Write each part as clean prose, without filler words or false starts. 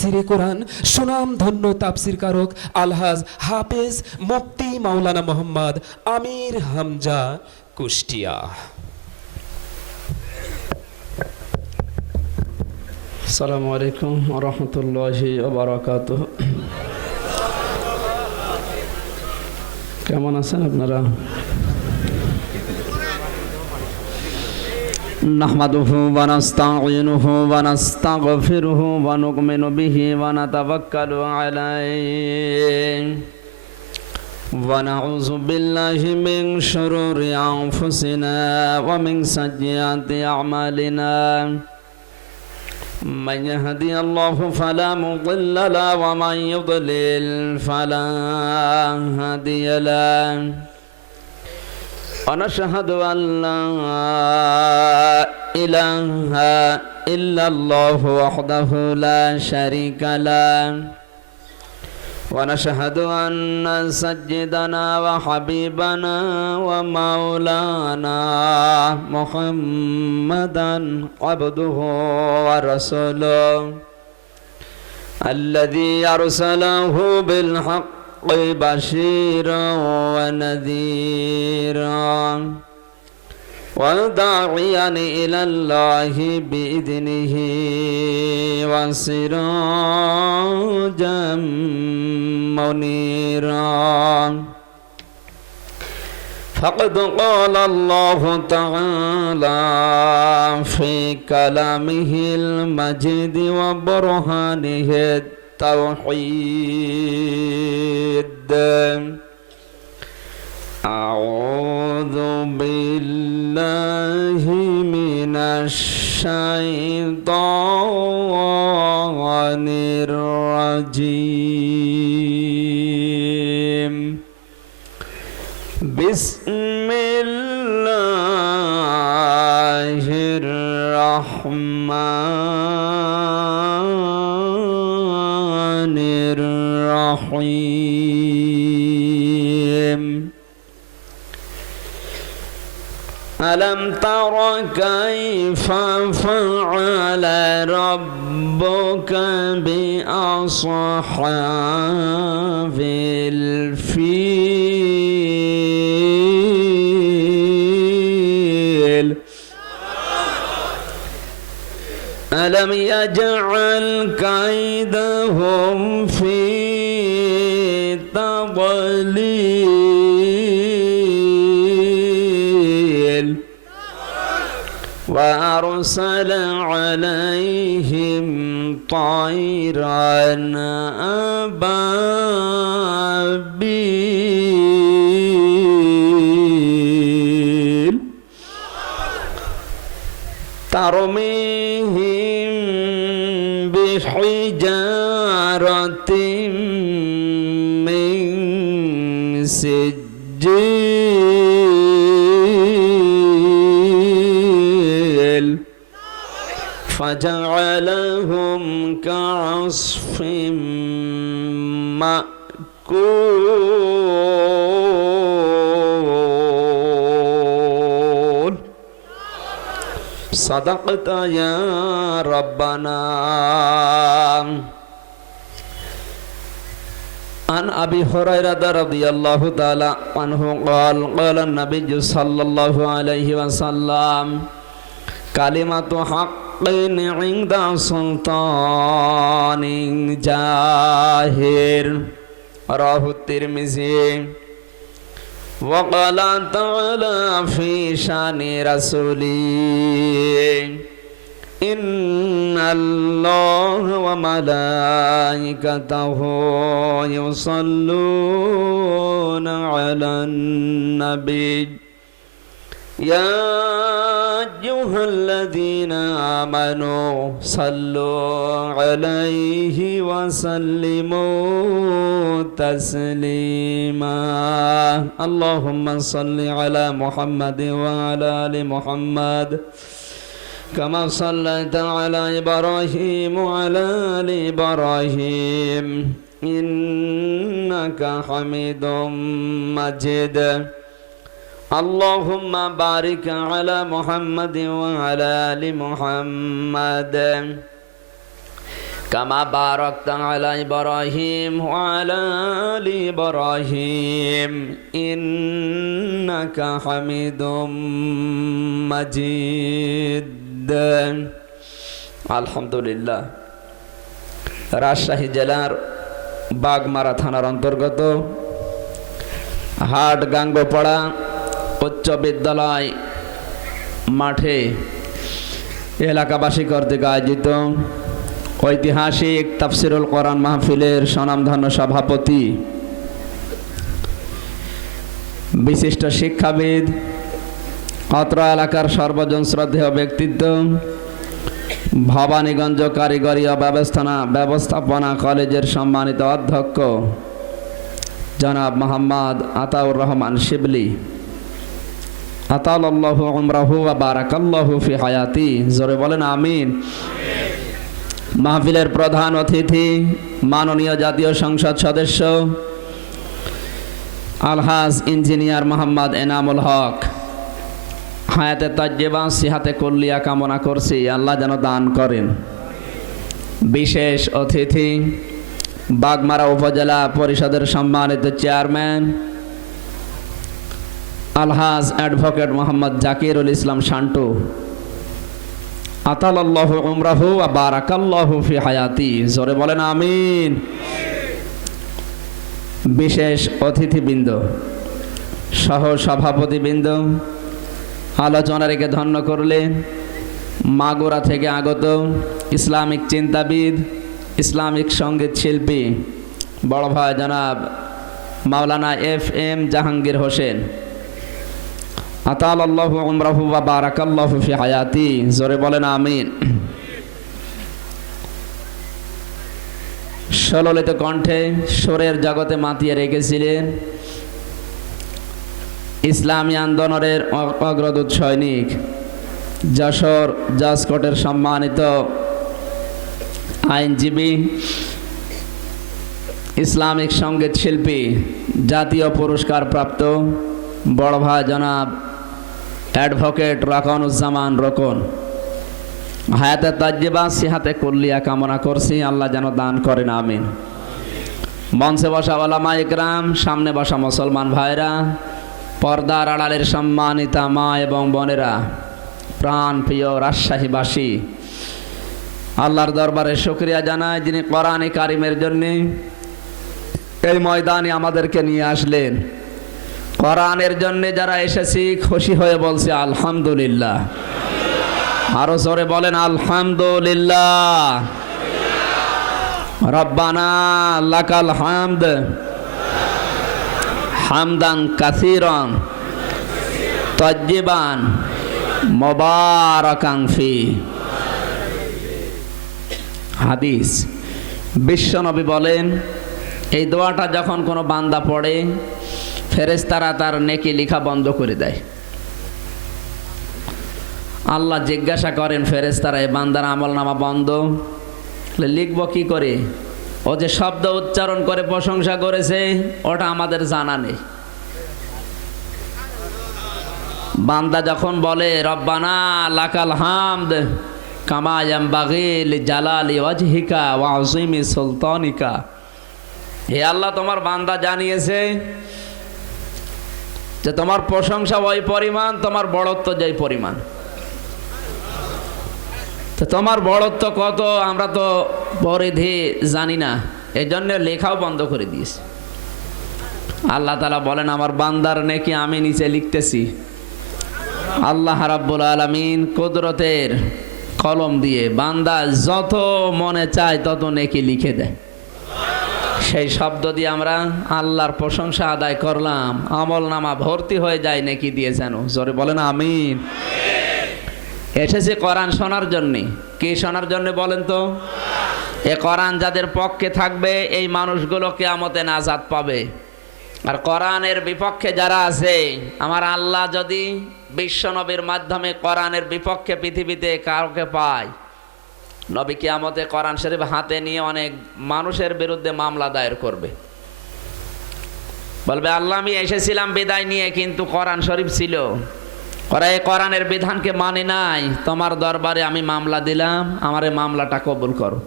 তাফসিরে কোরআন সুনাম ধন্য তাফসির কারক আলহাজ হাফেজ মুফতি মাওলানা মোহাম্মদ আমির হামজা কুষ্টিয়া। আসসালামু আলাইকুম ওয়া রাহমাতুল্লাহি ওয়া বারাকাতুহু। কেমন আছেন আপনারা? নাহমাদুহু ওয়া নাস্তাঈনুহু ওয়া নাস্তাগফিরুহু ওয়া নু'মিনু বিহি ওয়া নাতাওয়াক্কালু আলাইহি ওয়া নাউযু বিল্লাহি মিন শুরুরি আনফুসিনা ওয়া মিন সাইয়্যাতি আ'মালিনা। من يهدي الله فلا مضل له ومن يضلل فلا هادي له ونشهد أن لا إله إلا الله وحده لا شريك له ونشهد أن سيدنا وحبيبنا ومولانا محمدا عبده ورسوله الذي أرسله بالحق بشيرا ونذيرا وداعيا إلى الله بإذنه وسراجا منيرا. فقد قال الله تعالى في كلامه المجيد وبرهانه التوحيد: أعوذ بالله من الشيطان الرجيم. بسم الله الرحمن الرحيم. ألم تر كيف فعل ربك بأصحاب الفيل ألم يجعل كيدهم في تضليل وأرسل عليهم طيرا أبابيل ترميهم بحجارة من سجيل فجعلهم كعصف مأكول. صدقت يا ربنا. عن أبي هريرة رضي الله تعالى عنه قال قال النبي صلى الله عليه وسلم: كلمة حق عند سلطان جاهر. رواه الترمذي. وقال تعالى في شان رسوله: إن الله وملائكته يصلون على النبي يا أيها الذين آمنوا صلوا عليه وسلموا تسليما. اللهم صل على محمد وعلى آل محمد كما صليت على إبراهيم وعلى آل إبراهيم إنك حميد مجيد. اللهم بارك على محمد وعلى آل محمد কামা বারাকতা আলা ইব্রাহিম ওয়া আলা আলি ইব্রাহিম ইন্নাকা হামিদুম মাজিদ। আলহামদুলিল্লাহ। রাজশাহী জেলার বাগমারা থানার অন্তর্গত হাট গাঙ্গপাড়া উচ্চ বিদ্যালয় মাঠে এলাকাবাসী কর্তৃক আয়োজিত ঐতিহাসিক তাফসিরুল কোরআন মাহফিলের স্বনামধন্য সভাপতি, বিশিষ্ট শিক্ষাবিদ, অত্র এলাকার সর্বজন শ্রদ্ধেয় ব্যক্তিত্ব, ভবানীগঞ্জ কারিগরি ও ব্যবস্থাপনা কলেজের সম্মানিত অধ্যক্ষ জনাব মোহাম্মদ আতাউর রহমান শিবলি, আতালাল্লাহু উমরাহু ওয়া বারাকাল্লাহু ফি হায়াতি। জোরে বলেন আমিন। মাহফিলের প্রধান অতিথি মাননীয় জাতীয় সংসদ সদস্য আলহাজ ইঞ্জিনিয়ার মোহাম্মদ এনামুল হক, হায়াতে তাজ্জেবা সিহাতে কুল্লিয়া কামনা করছি, আল্লাহ যেন দান করেন। বিশেষ অতিথি বাগমারা উপজেলা পরিষদের সম্মানিত চেয়ারম্যান আলহাজ অ্যাডভোকেট মোহাম্মদ জাকিরুল ইসলাম শান্টু, আতালাল্লাহু উমরাহু ওয়া বারাকাল্লাহু ফি হায়াতি। জোরে বলেন আমিন। বিশেষ অতিথিবৃন্দ, সহ সভাপতিবৃন্দ, আলোচনা রেখে ধন্য করলে মাগুরা থেকে আগত ইসলামিক চিন্তাবিদ, ইসলামিক সঙ্গীত শিল্পী বড় ভাই জনাব মাওলানা FM জাহাঙ্গীর হোসেন, আতালাল্লাহু উমরাহু ওয়া বারাকাল্লাহু ফি হায়াতি। জোরে বলেন আমিন। সললিত কণ্ঠে সুরের জগতে মাতিয়ে রেখেছিলেন ইসলামী আন্দোলনের অগ্রদূত সৈনিক, যশোর জজ কোর্টের সম্মানিত আইনজীবী, ইসলামিক সঙ্গীত শিল্পী, জাতীয় পুরস্কার প্রাপ্ত বড় ভাই জনাব অ্যাডভোকেট রকনুজ্জামান রকন, হায়াতে তাজ্জেবা সিহাতে কুল্লিয়া কামনা করছি, আল্লাহ যেন দান করেন আমিন। মঞ্চে বসা ওলামা ইকরাম, সামনে বসা মুসলমান ভাইরা, পর্দার আড়ালের সম্মানিতা মা এবং বোনেরা, প্রাণ প্রিয় রাজশাহীবাসী, আল্লাহর দরবারে শুকরিয়া জানাই যিনি কোরআনে কারিমের জন্য এই ময়দানে আমাদেরকে নিয়ে আসলেন। কোরআনের জন্য যারা এসেছি খুশি হয়ে বলছে আলহামদুলিল্লাহ। আরো জোরে বলেন আলহামদুলিল্লাহ। রব্বানা লাকাল হামদ হামদান কাসীরান তাজ্জিবান মুবারাকান ফি। হাদিস, বিশ্বনবী বলেন এই দোয়াটা যখন কোনো বান্দা পড়ে ফেরেশতারা তার নেকি লেখা বন্ধ করে দেয়। আল্লাহ জিজ্ঞাসা করেন ফেরেশতারা, এই বান্দার আমলনামা বন্ধ, লিখবো কি করে? ও যে শব্দ উচ্চারণ করে প্রশংসা করেছে ওটা আমাদের জানা নেই। বান্দা যখন বলে রব্বানা লাকাল হামদ কামা ইয়ামবাগি লিজালালি ওয়াজহিকা ওয়া আযীমি সুলতানিকা, হে আল্লাহ তোমার বান্দা জানিয়েছে যে তোমার প্রশংসা ওই পরিমাণ, তোমার বড়ত্ব যেই পরিমাণ। তো তোমার বড়ত্ব কত আমরা তো পরিধি জানি না, এই জন্য লেখাও বন্ধ করে দিয়েছে। আল্লাহ তাআলা বলেন আমার বান্দার নেকি আমি নিচে লিখতেছি। আল্লাহ রাব্বুল আলামিন কুদরতের কলম দিয়ে বান্দা যত মনে চায় তত নেকি লিখে দেয়। সেই শব্দ দিয়ে আমরা আল্লাহর প্রশংসা আদায় করলাম, আমল নামা ভর্তি হয়ে যায় নেকি দিয়ে। যেন জোরে বলেন আমিন। এসেছে কোরআন শোনার জন্যে। কি শোনার জন্য বলেন তো? এ কোরআন যাদের পক্ষে থাকবে এই মানুষগুলো কিয়ামতে নাজাত পাবে। আর কোরআনের বিপক্ষে যারা আছে, আমার আল্লাহ যদি বিশ্ব নবীর মাধ্যমে কোরআনের বিপক্ষে পৃথিবীতে কাউকে পায়, নবী কিয়ামতে কোরআন শরীফ হাতে নিয়ে অনেক মানুষের বিরুদ্ধে মামলা দায়ের করবে। বলবে আল্লাহ আমি এসেছিলাম বিদায় নিয়ে, কিন্তু কোরআন শরীফ ছিল, ওরা এই কোরআনের বিধানকে মানে নাই, তোমার দরবারে আমি মামলা দিলাম, আমার এই মামলাটা কবুল করো।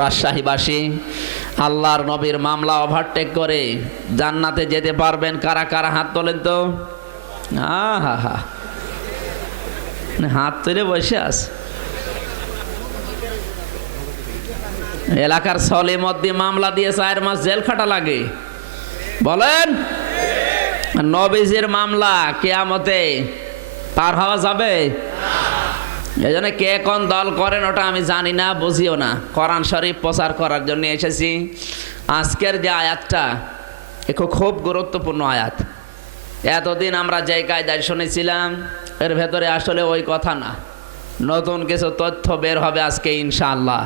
রাজশাহীবাসী আল্লাহর নবীর মামলা ওভারটেক করে জান্নাতে যেতে পারবেন কারা কারা? হাত তোলেন তো। আহা হা, হাত তুলে বসে আছে। এলাকার সলিমদ্দি মামলা দিয়ে 4 মাস জেল খাটা লাগে, বলেন? নবীজির মামলা কিয়ামতে পার হওয়া যাবে? এই জন্য কে কোন দল করেন ওটা আমি জানি না, বুঝিও না। কোরআন শরীফ প্রচার করার জন্য এসেছি। আজকের যে আয়াতটা খুব গুরুত্বপূর্ণ আয়াত। এতদিন আমরা যে কায়দায় শুনেছিলাম এর ভেতরে আসলে ওই কথা না, নতুন কিছু তথ্য বের হবে আজকে ইনশাআল্লাহ।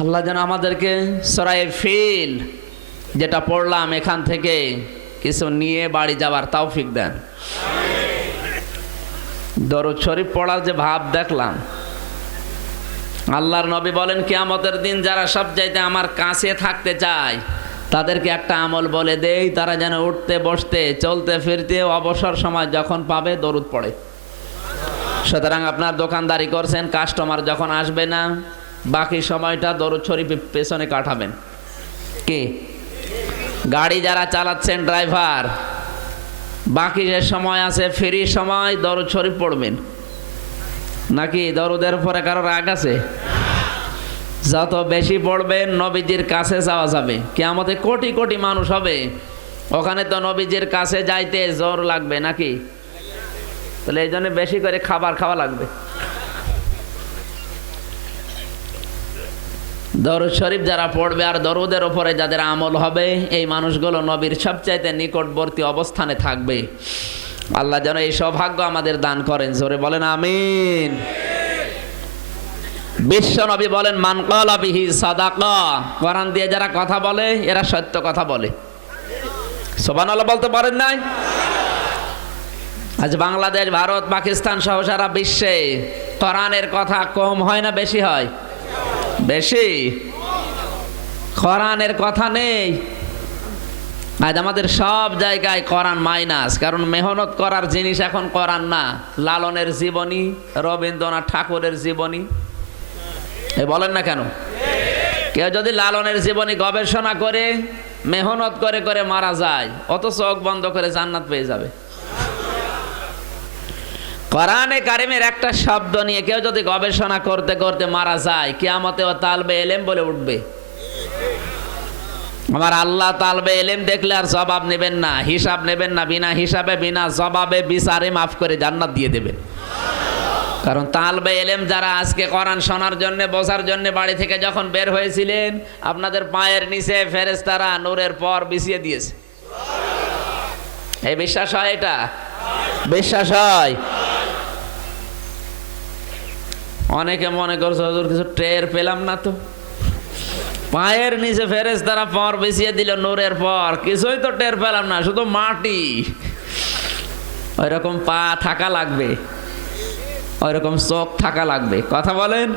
আল্লাহ যেন আমাদেরকে সূরা ফিল যেটা পড়লাম এখান থেকে কিছু নিয়ে বাড়ি যাওয়ার তৌফিক দেন। দরুদ শরীফ পড়ার যে ভাব দেখলাম, আল্লাহর নবী বলেন কিয়ামতের দিন যারা সব চাইতে আমার কাছে থাকতে চায় তাদেরকে একটা আমল বলে দেই, তারা যেন উঠতে বসতে চলতে ফিরতে অবসর সময় যখন পাবে দরুদ পড়ে। সুতরাং আপনার দোকানদারি করছেন, কাস্টমার যখন আসবে না বাকি সময়টা দরুদ শরীফের পেছনে কাটাবেন। কে? গাড়ি যারা চালাচ্ছেন ড্রাইভার, বাকি যে সময় আছে ফ্রি সময় দরুদ শরীফ পড়বেন। নাকি দরুদের উপরে কারো রাগ আছে? যত বেশি পড়বেন নবীজির কাছে যাওয়া যাবে। কিয়ামতে কোটি কোটি মানুষ হবে, ওখানে তো নবীজির কাছে যাইতে জোর লাগবে নাকি? তাহলে এই জন্য বেশি করে খাবার খাওয়া লাগবে। দরুদ শরীফ যারা পড়বে আর দরুদের উপরে যাদের আমল হবে, এই মানুষগুলো নবীর সবচাইতে নিকটবর্তী অবস্থানে থাকবে। আল্লাহ যেন এই সৌভাগ্য আমাদের দান করেন, জোরে বলেন আমিন। বিশ্ব নবী বলেন মান ক্বালা বিহি সাদাকা, কোরআন দিয়ে যারা কথা বলে এরা সত্য কথা বলে। সুবহানাল্লাহ বলতে পারেন নাই? আজ বাংলাদেশ, ভারত, পাকিস্তান সহ সারা বিশ্বে কোরআনের কথা কম হয় না বেশি হয়? বেশি। কোরআনের কথা নেই। আজ আমাদের সব জায়গায় কোরআন মাইনাস, কারণ মেহনত করার জিনিস এখন কোরআন না, লালনের জীবনী, রবীন্দ্রনাথ ঠাকুরের জীবনী। এ বলেন না কেন? কেউ যদি লালনের জীবনী গবেষণা করে মেহনত করে করে মারা যায়, অত চোখ বন্ধ করে জান্নাত পেয়ে যাবে। কোরআনে কারিমের একটা শব্দ নিয়ে কেউ যদি গবেষণা করতে করতে মারা যায়, কিয়ামতে ও তালবে ইলম বলে উঠবে। আমার আল্লাহ তালবে ইলম দেখলে আর জবাব নেবেন না, হিসাব নেবেন না, বিনা হিসাবে বিনা জবাবে বিচারে মাফ করে জান্নাত দিয়ে দেবেন। কারণ তালবে ইলম যারা আজকে কোরআন শোনার জন্য বোঝার জন্য বাড়ি থেকে যখন বের হয়েছিলেন, আপনাদের পায়ের নিচে ফেরেশতারা নূরের পর বিছিয়ে দিয়েছে। এই বিশ্বাস হয়? এটা বিশ্বাস হয়? অনেকে মনে করছে হুজুর কিছু টের পেলাম না তো, পায়ের নিচে ফেরেশতারা পর বিছিয়ে দিল নূরের পর, কিছুই তো টের পেলাম না, শুধু মাটি। ওইরকম পা থাকা লাগবে, ওইরকম চোখ থাকা লাগবে। কথা বলেন?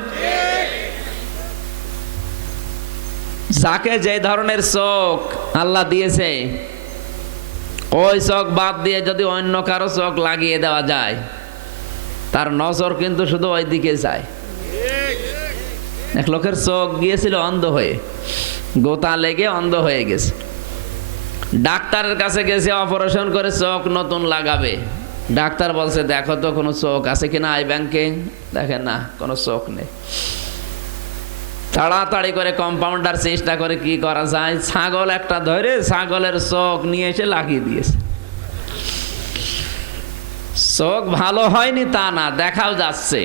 যাকে যে ধরনের চোখ আল্লাহ দিয়েছে, ওই চোখ বাদ দিয়ে যদি অন্য কারো চোখ লাগিয়ে দেওয়া যায়, তার নজর কিন্তু শুধু ওই দিকে যায়। এক লোকের চোখ গিয়েছিল অন্ধ হয়ে, গোতা লেগে অন্ধ হয়ে গেছে। ডাক্তারের কাছে গেছে, অপারেশন করে চোখ নতুন লাগাবে। ডাক্তার বলছে দেখো তো কোনো চোখ আছে কিনা আই ব্যাংকে। দেখেন না, কোনো চোখ নেই। তাড়াতাড়ি করে কম্পাউন্ডার চেষ্টা করে কি করা যায়, ছাগল একটা ধরে ছাগলের চোখ নিয়ে এসে লাগিয়ে দিয়েছে। চোখ ভালো হয়নি তা না, দেখাও যাচ্ছে।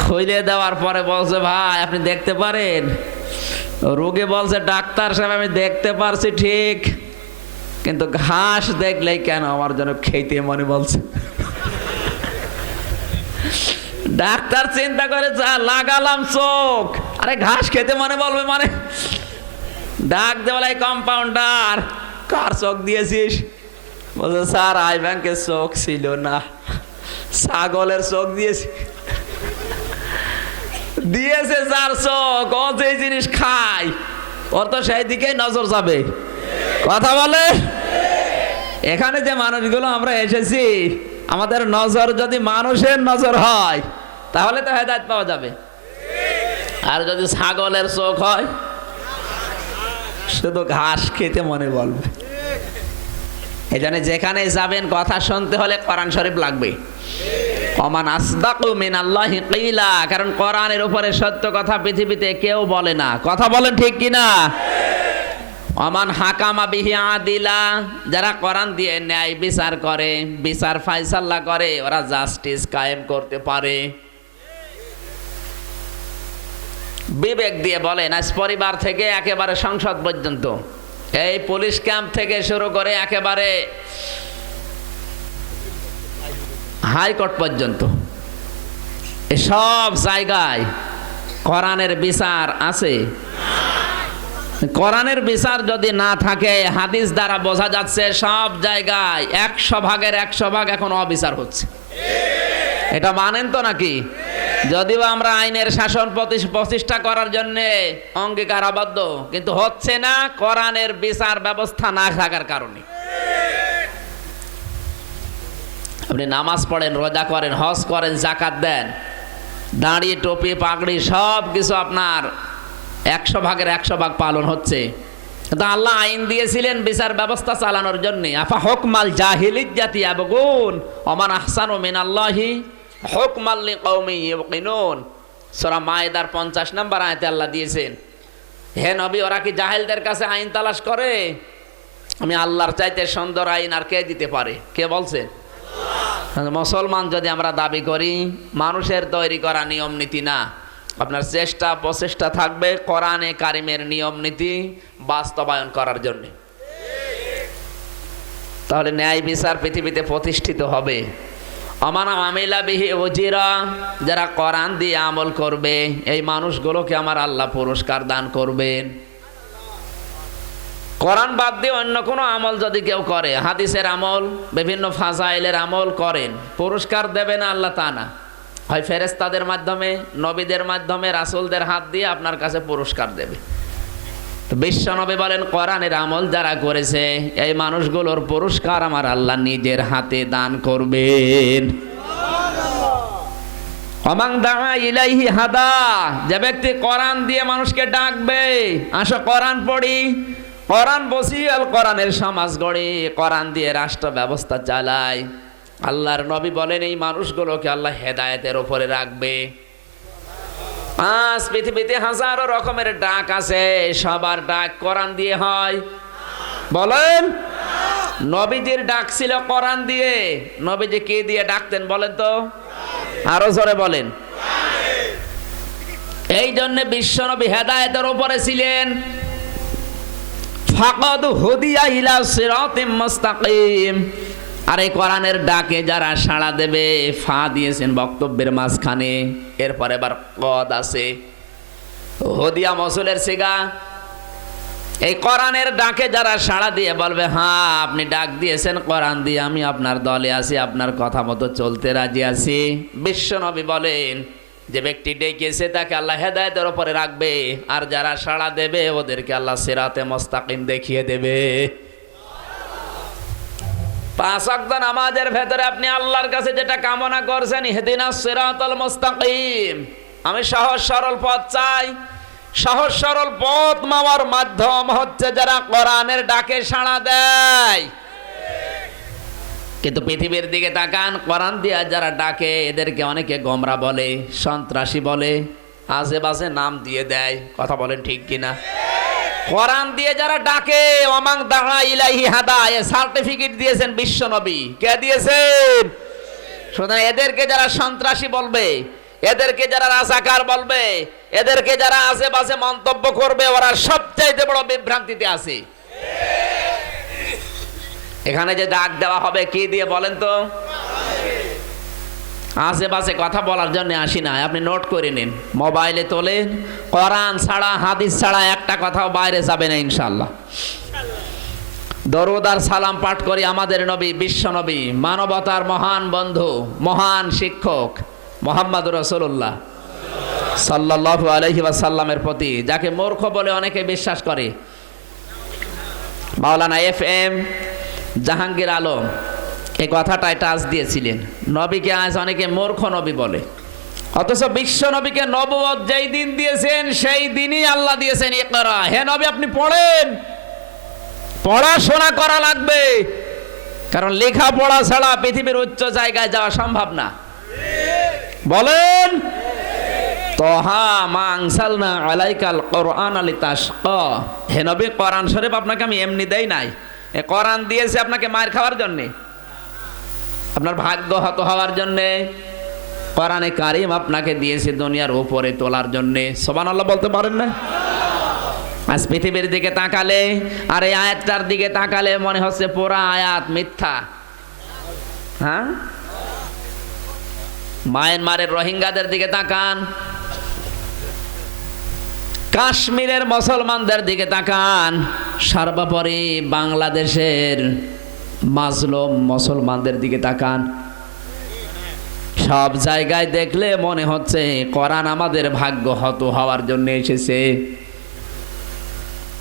খুলে দেওয়ার পরে বলছে ভাই আপনি দেখতে পারেন? রোগী বলছে ডাক্তার সাহেব আমি দেখতে পারছি ঠিক, কিন্তু ঘাস দেখলেই কেন আমার জন্য খেতে মনে বলছে। ডাক্তার চিন্তা করে যা লাগালাম চোখ, আরে ঘাস খেতে মনে বলবে মানে? ডাক দেওয়ালাই কম্পাউন্ডার, কার চোখ দিয়েছিস? বলছে স্যার আই ব্যাংকের চোখ ছিল না, ছাগলের চোখ দিয়েছি। দিয়েছে যার চোখ, ও যে জিনিস খায় ওর তো সেই দিকে নজর যাবে। কথা বলে? এখানে যে মানুষগুলো আমরা এসেছি, আমাদের নজর যদি মানুষের নজর হয় তাহলে তো হেদায়েত পাওয়া যাবে। আর যদি ছাগলের চোখ হয় শুধু ঘাস খেতে মনে বলবে। এই জন্য যেখানে যাবেন কথা শুনতে হলে কোরআন শরীফ লাগবে। ওমান আসদাকু মিনাল্লাহি কিলা, কারণ কোরআনের উপরে সত্য কথা পৃথিবীতে কেউ বলে না। কথা বলেন ঠিক কিনা? ওমান হাকামা বিহি আদিলা, যারা কোরআন দিয়ে ন্যায় বিচার করে, বিচার ফায়সালা করে, ওরা জাস্টিস কায়েম করতে পারে। বিবেক দিয়ে বলেন, আজ পরিবার থেকে একেবারে সংসদ পর্যন্ত, এই পুলিশ ক্যাম্প থেকে শুরু করে একেবারে হাইকোর্ট পর্যন্ত, সব জায়গায় কোরআনের বিচার আছে। কোরআনের বিচার যদি না থাকে, হাদিস দ্বারা বোঝা যাচ্ছে সব জায়গায় 100 ভাগের 100 ভাগ এখন অবিচার হচ্ছে। এটা মানেন তো নাকি? যদিও আমরা আইনের শাসন প্রতিষ্ঠা করার জন্য অঙ্গীকারাবদ্ধ, কিন্তু হচ্ছে না কোরআনের বিচার ব্যবস্থা না থাকার কারণে। আপনি নামাজ পড়েন, রোজা করেন, হজ করেন, যাকাত দেন, দাড়ি টুপি পাগড়ি সব কিছু আপনার 100 ভাগের 100 ভাগ পালন হচ্ছে, কিন্তু আল্লাহ আইন দিয়েছিলেন বিচার ব্যবস্থা চালানোর জন্য। আফা হুকমাল জাহিলিয়্যাতি ইয়াবগুন ওমান আহসানু মিনাল্লাহি হুকমান লিকাউমি ইউকিনুন। সূরা মায়েদার 50 নম্বর আয়াতে আল্লাহ দিয়েছেন, হে নবী, ওরা কি জাহেলদের কাছে আইন তালাশ করে? আমি আল্লাহর চাইতে সুন্দর আইন আর কে দিতে পারে? কে বলছেন? মুসলমান যদি আমরা দাবি করি, মানুষের তৈরি করা নিয়ম নীতি না, আপনার চেষ্টা প্রচেষ্টা থাকবে কোরআনে কারিমের নিয়ম নীতি বাস্তবায়ন করার জন্য। তাহলে ন্যায় বিচার পৃথিবীতে প্রতিষ্ঠিত হবে। আমান আমিলা বিহি উজিরা, যারা কোরআন দিয়ে আমল করবে, এই মানুষগুলোকে আমার আল্লাহ পুরস্কার দান করবেন। কোরআন বাদ দিয়ে অন্য কোনো আমল যদি কেউ করে, হাদিসের আমল, বিভিন্ন ফাজাইলের আমল করেন, পুরস্কার দেবে না আল্লাহ তা না, হয় ফেরেশতাদের মাধ্যমে, নবীদের মাধ্যমে, রাসূলদের হাত দিয়ে আপনার কাছে পুরস্কার দেবে। বিশ্ব নবী বলেন, কোরআনের আমল যারা করেছে এই মানুষগুলোর পুরস্কার আমার আল্লাহ নিজের হাতে দান করবেন। ওমান দাআ ইলাইহি হাদা, যে ব্যক্তি কোরআন দিয়ে মানুষকে ডাকবে, আসো কোরআন পড়ি, কোরআন বসিয়াল, কোরআনের সমাজ গড়ে, কোরআন দিয়ে রাষ্ট্র ব্যবস্থা চালায়, আল্লাহর নবী বলেন এই মানুষগুলোকে আল্লাহ হেদায়েতের উপরে রাখবে। আজ পৃথিবীতে হাজারো রকমের ডাক আছে, সবার ডাক কোরআন দিয়ে হয়? বলেন। নবীজির ডাক ছিল কোরআন দিয়ে। নবীজি কি দিয়ে ডাকতেন বলেন তো? আরো জোরে বলেন। এই জন্য বিশ্ব নবী হেদায়েতের উপরে ছিলেন। ফাকাদ হুদিয়া ইলা সিরাতিম মুস্তাকিম, আর এই কোরআনের ডাকে যারা সাড়া দেবে, ফা দিয়েছেন বক্তব্যের মাঝখানে, এরপর এবার কদ আছে, হুদিয়া মৌসুলের সিগা। এই কোরআনের ডাকে যারা সাড়া দিয়ে বলবে, হ্যাঁ আপনি ডাক দিয়েছেন কোরআন দিয়ে, আমি আপনার দলে আছি, আপনার কথা মতো চলতে রাজি আছি, বিশ্ব নবী বলেন যে ব্যক্তি ডেকেছে তাকে আল্লাহ হেদায়েতের উপরে রাখবে, আর যারা সাড়া দেবে ওদেরকে আল্লাহ সিরাতে মুস্তাকিম দেখিয়ে দেবে। 5 ওয়াক্ত নামাজের ভেতরে আপনি আল্লাহর কাছে যেটা কামনা করছেন, ইহদিনাস সিরাতাল মুস্তাকিম, আমি সহজ সরল পথ চাই। সহজ সরল পথ পাওয়ার মাধ্যম হচ্ছে যারা কোরআনের ডাকে সাড়া দেয়। কিন্তু পৃথিবীর দিকে তাকান, কোরআন দিয়ে যারা ডাকে এদেরকে অনেকে গোমরা বলে, সন্ত্রাসী বলে, আজেবাজে নাম দিয়ে দেয়। কথা বলেন ঠিক কিনা? কোরআন দিয়ে যারা ডাকে, ওমান দাআ ইলাইহি হাদা, এ সার্টিফিকেট দিয়েছেন বিশ্ব নবী। কে দিয়েছেন? সুতরাং এদেরকে যারা সন্ত্রাসী বলবে, এদেরকে যারা রাজাকার বলবে, এদেরকে যারা আজেবাজে মন্তব্য করবে, ওরা সবচাইতে বড় বিভ্রান্তিতে আছে। এখানে যে ডাক দেওয়া হবে কি দিয়ে বলেন তো? আশেপাশে কথা বলার জন্য আসি না, আপনি নোট করে নিন, মোবাইলে তোলেন, কোরআন ছাড়া হাদিস ছাড়া একটা কথাও বাইরে যাবে না ইনশাআল্লাহ। দরুদ আর সালাম পাঠ করি আমাদের নবী, বিশ্ব নবী, মানবতার মহান বন্ধু, মহান শিক্ষক মুহাম্মদুর রাসূলুল্লাহ সাল্লাল্লাহু আলাইহি ওয়াসাল্লামের প্রতি, যাকে মূর্খ বলে অনেকে বিশ্বাস করে। মাওলানা FM জাহাঙ্গীর আলম এই কথাটাই টাচ দিয়েছিলেন, নবীকে আজ অনেকে মূর্খ নবী বলে। অথচ বিশ্ব নবীকে নবুয়ত যেই দিন দিয়েছেন সেই দিনই আল্লাহ দিয়েছেন ইকরা, হে নবী আপনি পড়েন, পড়াশোনা করা লাগবে, কারণ লেখাপড়া ছাড়া পৃথিবীর উচ্চ জায়গায় যাওয়া সম্ভব না। বলেন তহা মা আনসালনা আলাইকাল কোরআন লিতাশকা, হে নবী কোরআন শরীফ আপনাকে আমি এমনি দেই নাই, এ কোরআন দিয়েছে আপনাকে মার খাওয়ার জন্য, আপনার ভাগ্য হত হওয়ার জন্য। কোরআনে কারিম আপনাকে দিয়েছে দুনিয়ার উপরে তোলার জন্য। সুবহানাল্লাহ বলতে পারেন না? আজ পৃথিবীর দিকে তাকালে আর এই আয়াতটার দিকে তাকালে মনে হচ্ছে পুরা আয়াত মিথ্যা। হ্যাঁ, মায়ানমারের রোহিঙ্গাদের দিকে তাকান, কাশ্মীরের মুসলমানদের দিকে তাকান, সর্বোপরি বাংলাদেশের মাজলুম মুসলমানদের দিকে তাকান, সব জায়গায় দেখলে মনে হচ্ছে কোরআন আমাদের ভাগ্য হত হওয়ার জন্য এসেছে।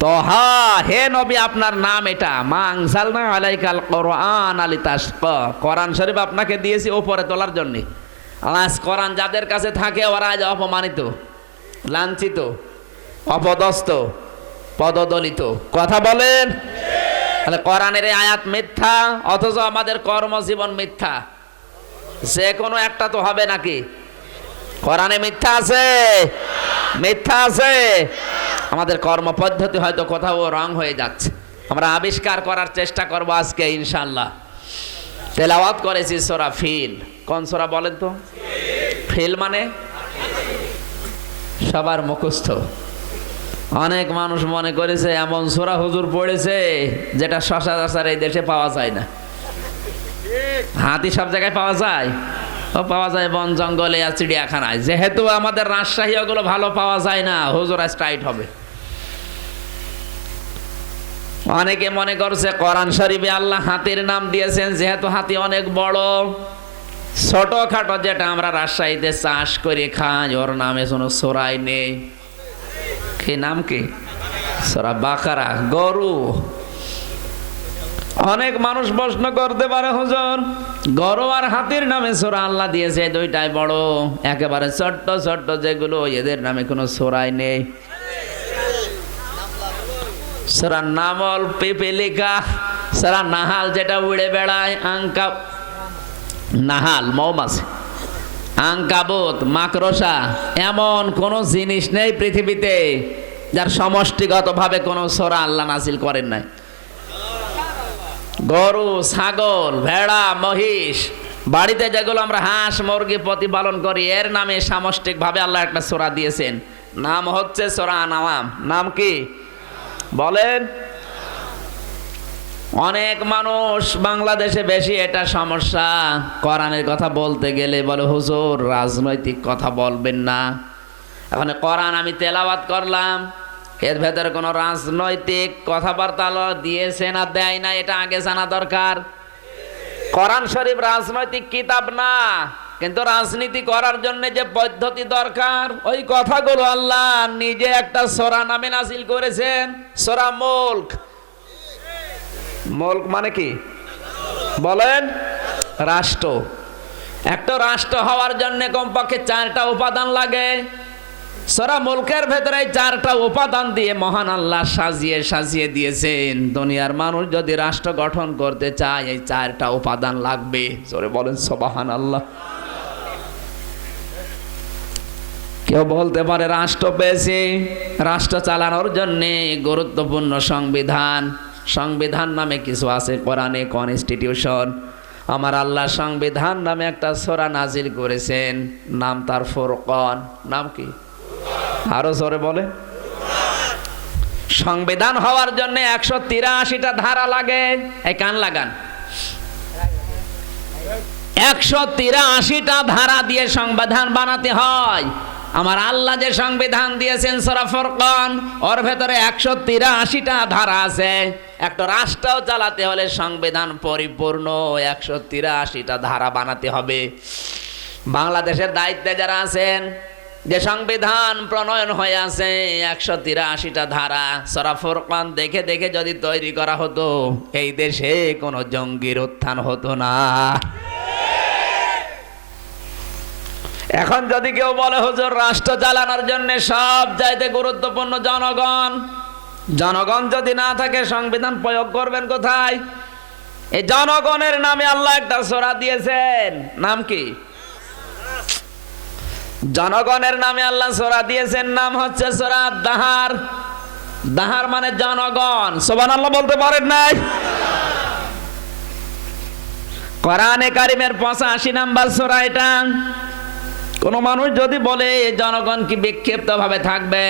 তহা, হে নবী আপনার নাম এটা, মা আনসালনা আলাইকাল কোরআন লিতাশকা, কোরআন শরীফ আপনাকে দিয়েছি উপরে তোলার জন্য। আজ কোরআন যাদের কাছে থাকে ওরা আজ অপমানিত, লাঞ্ছিত, অপদস্থ, পদদলিত। কথা বলেন? তাহলে কোরআনের এই আয়াত মিথ্যা, অথচ আমাদের কর্মজীবন মিথ্যা। যে কোনো একটা তো হবে নাকি? কোরআনে মিথ্যা আছে? মিথ্যা আছে। আমাদের কর্ম পদ্ধতি হয়তো কোথাও রং হয়ে যাচ্ছে, আমরা আবিষ্কার করার চেষ্টা করব আজকে ইনশাআল্লাহ। তেলাওয়াত করেছি সূরা ফিল। কোন সূরা বলেন তো? ফিল মানে সবার মুখস্থ। অনেক মানুষ মনে করেছে এমন সূরা হুজুর পড়েছে যেটা সচরাচর এই দেশে পাওয়া যায় না। হাতি সব জায়গায় পাওয়া যায়, ও পাওয়া যায় বন জঙ্গলে আর চিড়িয়াখানায়। যেহেতু আমাদের রাজশাহী ওগুলো ভালো পাওয়া যায় না, হুজুর আজ টাইট হবে। অনেকে মনে করছে কোরআন শরীফে আল্লাহ হাতির নাম দিয়েছেন যেহেতু হাতি অনেক বড়। ছোটখাটো যেটা আমরা রাজশাহীতে চাষ করে খাই ওর নামে কোনো সূরাই নেই। কি নাম? কি সূরা বাকারা, গরু। অনেক মানুষ প্রশ্ন করতে পারে হুজুর গরু আর হাতির নামে সূরা আল্লাহ দিয়েছে, দুইটাই বড়, একেবারে ছোট্ট ছোট্ট যেগুলো এদের নামে কোনো সূরাই নেই। সূরা নামল, পিপিলিকা, সূরা নাহাল যেটা উড়ে বেড়ায়, নাহাল মৌমাছি, আঙ্কাবুত, মাকড়সা, এমন কোন জিনিস নেই পৃথিবীতে যার সমষ্টিগতভাবে কোনো সূরা আল্লাহ নাযিল করেন নাই। গরু, ছাগল, ভেড়া, মহিষ, বাড়িতে যেগুলো আমরা হাঁস মুরগি প্রতিপালন করি এর নামে সামষ্টিকভাবে আল্লাহ একটা সূরা দিয়েছেন, নাম হচ্ছে সূরা আনআম। নাম কি বলেন? অনেক মানুষ বাংলাদেশে বেশি এটা সমস্যা, কোরআনের কথা বলতে গেলে বলে হুজুর রাজনৈতিক কথা বলবেন না। এখন কোরআন আমি তেলাওয়াত করলাম, এর ভেতরে কোনো রাজনৈতিক কথাবার্তা দিয়েছে না দেয় না এটা আগে জানা দরকার। কোরআন শরীফ রাজনৈতিক কিতাব না, কিন্তু রাজনীতি করার জন্য যে পদ্ধতি দরকার ওই কথাগুলো আল্লাহ নিজে একটা সূরা নামে নাযিল করেছেন, সূরা মুলক। মুলক মানে কি বলেন? রাষ্ট্র। একটা রাষ্ট্র হওয়ার জন্য কমপক্ষে 4টা উপাদান লাগে। সূরা মুলকের ভেতরে 4টা উপাদান দিয়ে মহান আল্লাহ সাজিয়ে সাজিয়ে দিয়েছেন। দুনিয়ার মানুষ যদি রাষ্ট্র গঠন করতে চায় এই 4টা উপাদান লাগবে। জোরে বলেন সুবহানাল্লাহ। কেউ বলতে পারে রাষ্ট্র পেয়েছে, রাষ্ট্র চালানোর জন্য গুরুত্বপূর্ণ সংবিধান, সংবিধান নামে কিছু আছে কোরআনে, কনস্টিটিউশন। আমার আল্লাহ সংবিধান নামে একটা সূরা নাজিল করেছেন, নাম তার ফুরকান। নাম কি? আরো জোরে বলে। সংবিধান হওয়ার জন্য 183টা ধারা লাগে। এই কান লাগান, 183টা ধারা দিয়ে সংবিধান বানাতে হয়। আমার আল্লাহ যে সংবিধান দিয়েছেন সূরা ফুরকান, ওর ভেতরে 183টা ধারা আছে। একটা রাষ্ট্র চালাতে হলে সংবিধান পরিপূর্ণ 183টা ধারা বানাতে হবে। বাংলাদেশের দায়িত্বে যারা আছেন, যে সংবিধান প্রণয়ন হয়ে আছে 183টা ধারা, সূরা ফুরকান দেখে দেখে যদি তৈরি করা হতো এই দেশে কোনো জঙ্গির উত্থান হতো না। এখন যদি কেউ বলে হুজুর রাষ্ট্র চালানোর জন্য সব চাইতে গুরুত্বপূর্ণ জনগণ, জনগণ যদি না থাকে সংবিধান প্রয়োগ করবেন কোথায়? এই জনগণের নামে আল্লাহ একটা সূরা দিয়েছেন, নাম কি? জনগণের নামে আল্লাহ সূরা দিয়েছেন, নাম হচ্ছে সূরা দাহার। দাহার মানে জনগণ। সুবহানাল্লাহ বলতে পারেন নাই? কোরআনে কারিমের 85 নাম্বার সূরা এটা। কোন মানুষ যদি বলে জনগণ কি বিক্ষিপ্ত ভাবে থাকবে,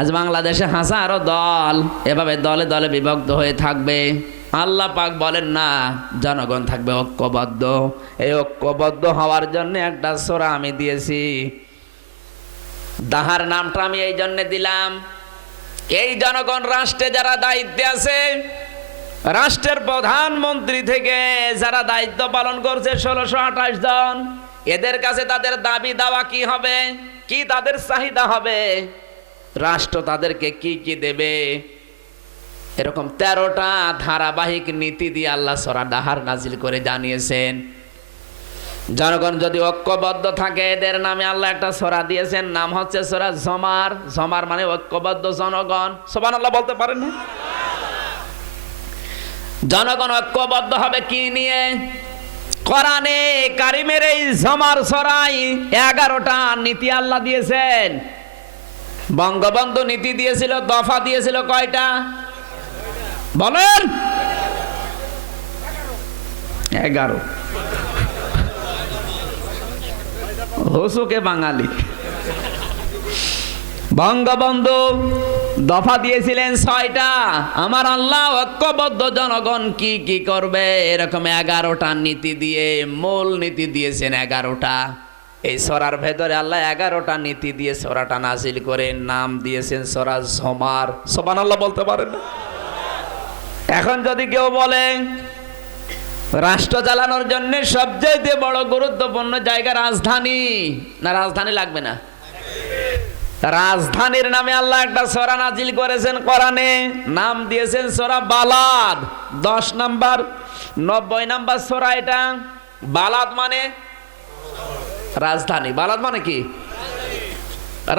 আজ বাংলাদেশে হাজারো দল এভাবে দলে দলে বিভক্ত হয়ে থাকবে, আল্লাহ পাক বলেন না, জনগণ থাকবে ঐক্যবদ্ধ। এই ঐক্যবদ্ধ হওয়ার জন্য একটা সূরা আমি দিয়েছি। দাহার নামটা আমি এই জন্য দিলাম, এই জনগণ রাষ্ট্রে যারা দায়িত্বে আছে, রাষ্ট্রের প্রধানমন্ত্রী থেকে যারা দায়িত্ব পালন করছে 1628 জন, এদের কাছে তাদের দাবি দাওয়া কি হবে, কি তাদের চাহিদা হবে, রাষ্ট্র তাদেরকে কি কি দেবে, এরকম 13টা ধারাবাহিক নীতি দিয়ে আল্লাহ সূরা দাহার নাজিল করে জানিয়েছেন। জনগণ যদি ঐক্যবদ্ধ থাকে, এদের নামে আল্লাহ একটা সূরা দিয়েছেন, নাম হচ্ছে সূরা জমার। জমার মানে ঐক্যবদ্ধ জনগণ। সুবহানাল্লাহ বলতে পারেন না? জনগণ ঐক্যবদ্ধ হবে কি নিয়ে? কোরআনে কারিমের এই জমার সূরায় 11টা নীতি আল্লাহ দিয়েছেন। বঙ্গবন্ধু নীতি দিয়েছিল, দফা দিয়েছিল কয়টা বলেন? 11। হুসুকে বাঙালি। বঙ্গবন্ধু দফা দিয়েছিলেন 6টা। আমার আল্লাহ ঐক্যবদ্ধ জনগণ কি কি করবে এরকম 11টা নীতি দিয়ে মূল নীতি দিয়েছেন 11টা। এই সূরার ভেতরে আল্লাহ 11টা নীতি দিয়ে সূরাটা নাজিল করে নাম দিয়েছেন সূরা জমার। সুবহানাল্লাহ বলতে পারেন না? এখন যদি কেউ বলে রাষ্ট্র চালানোর জন্য সবচেয়ে বড় গুরুত্বপূর্ণ জায়গা রাজধানী, না রাজধানী লাগবে না? রাজধানীর নামে আল্লাহ একটা সূরা নাজিল করেছেন কোরআনে, নাম দিয়েছেন সূরা বালাদ। 10 নাম্বার 90 নাম্বার সূরা এটা। বালাদ মানে রাজধানী। বালাদ মানে কি?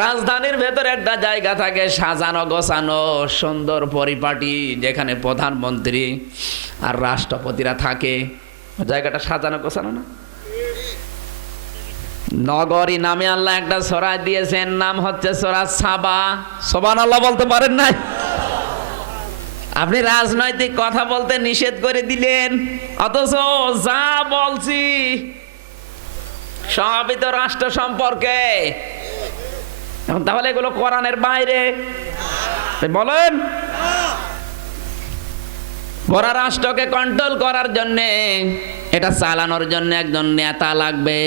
রাজধানীর ভেতরে একটা জায়গা থাকে সাজানো গোছানো সুন্দর পরিপাটি, যেখানে প্রধানমন্ত্রী আর রাষ্ট্রপতিরা থাকে। জায়গাটা সাজানো গোছানো না? নগরী নামে আল্লাহ একটা সূরা দিয়েছেন, নাম হচ্ছে সূরা সাবা। সুবহানাল্লাহ বলতে পারেন না? আপনি রাজনৈতিক কথা বলতে নিষেধ করে দিলেন, অথচ যা বলছি সবই তো রাষ্ট্র সম্পর্কে। তাহলে এগুলো কোরআনের বাইরে বলেন? বড় রাষ্ট্রকে কন্ট্রোল করার জন্য, এটা চালানোর জন্য একজন নেতা লাগবে,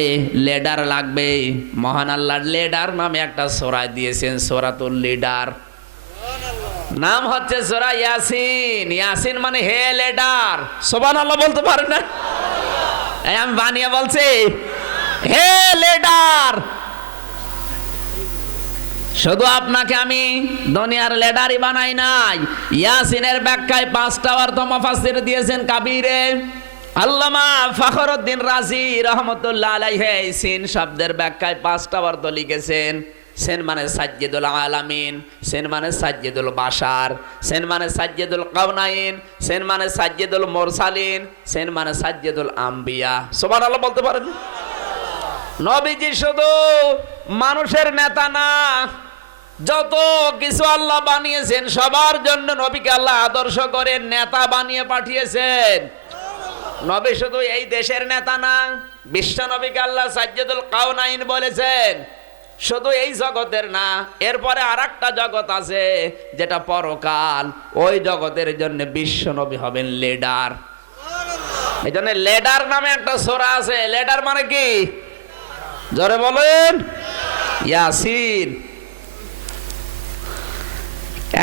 লিডার লাগবে। মহান আল্লাহর লিডার নামে একটা সূরা দিয়েছেন, সূরাতুল লিডার। নাম হচ্ছে সূরা ইয়াসিন। ইয়াসিন মানে হে লিডার। সুবহানাল্লাহ বলতে পারেন না? আমি বানিয়ে বলছি, হে লিডার। শুধু আপনাকে আমি দুনিয়ার লিডারই বানাই নাই। ইয়াসিনের ব্যাখ্যায় 5টা অর্থ মুফাসসির দিয়েছেন কাবিরে। আল্লামা ফখরুদ্দিন রাজি রহমাতুল্লাহ আলাইহি সিন শব্দের ব্যাখ্যায় 5টা অর্থ লিখেছেন। সেন মানে সাজ্জিদুল আলামিন, সেন মানে সাজ্জিদুল বাশার, সেন মানে সাজ্জিদুল কাউনাইন, সেন মানে সাজ্জিদুল মুরসালিন, সেন মানে সাজ্জিদুল আম্বিয়া। সুবহানাল্লাহ বলতে পারেন? নবীজি শুধু মানুষের নেতা না, যত কিছু আল্লাহ বানিয়েছেন সবার জন্য নবীকে আল্লাহ আদর্শ করে নেতা বানিয়ে পাঠিয়েছেন। নবী শুধু এই দেশের নেতা না, বিশ্ব নবীকে আল্লাহ সাজ্জিদুল কাউনাইন বলেছেন। শুধু এই জগতের না, এরপরে আরেকটা জগৎ আছে যেটা পরকাল, ওই জগতের জন্য বিশ্ব নবী হবেন লিডার। এই জন্য লিডার নামে একটা সূরা আছে। লিডার মানে কি? জোরে বলেন। ইয়াসিন।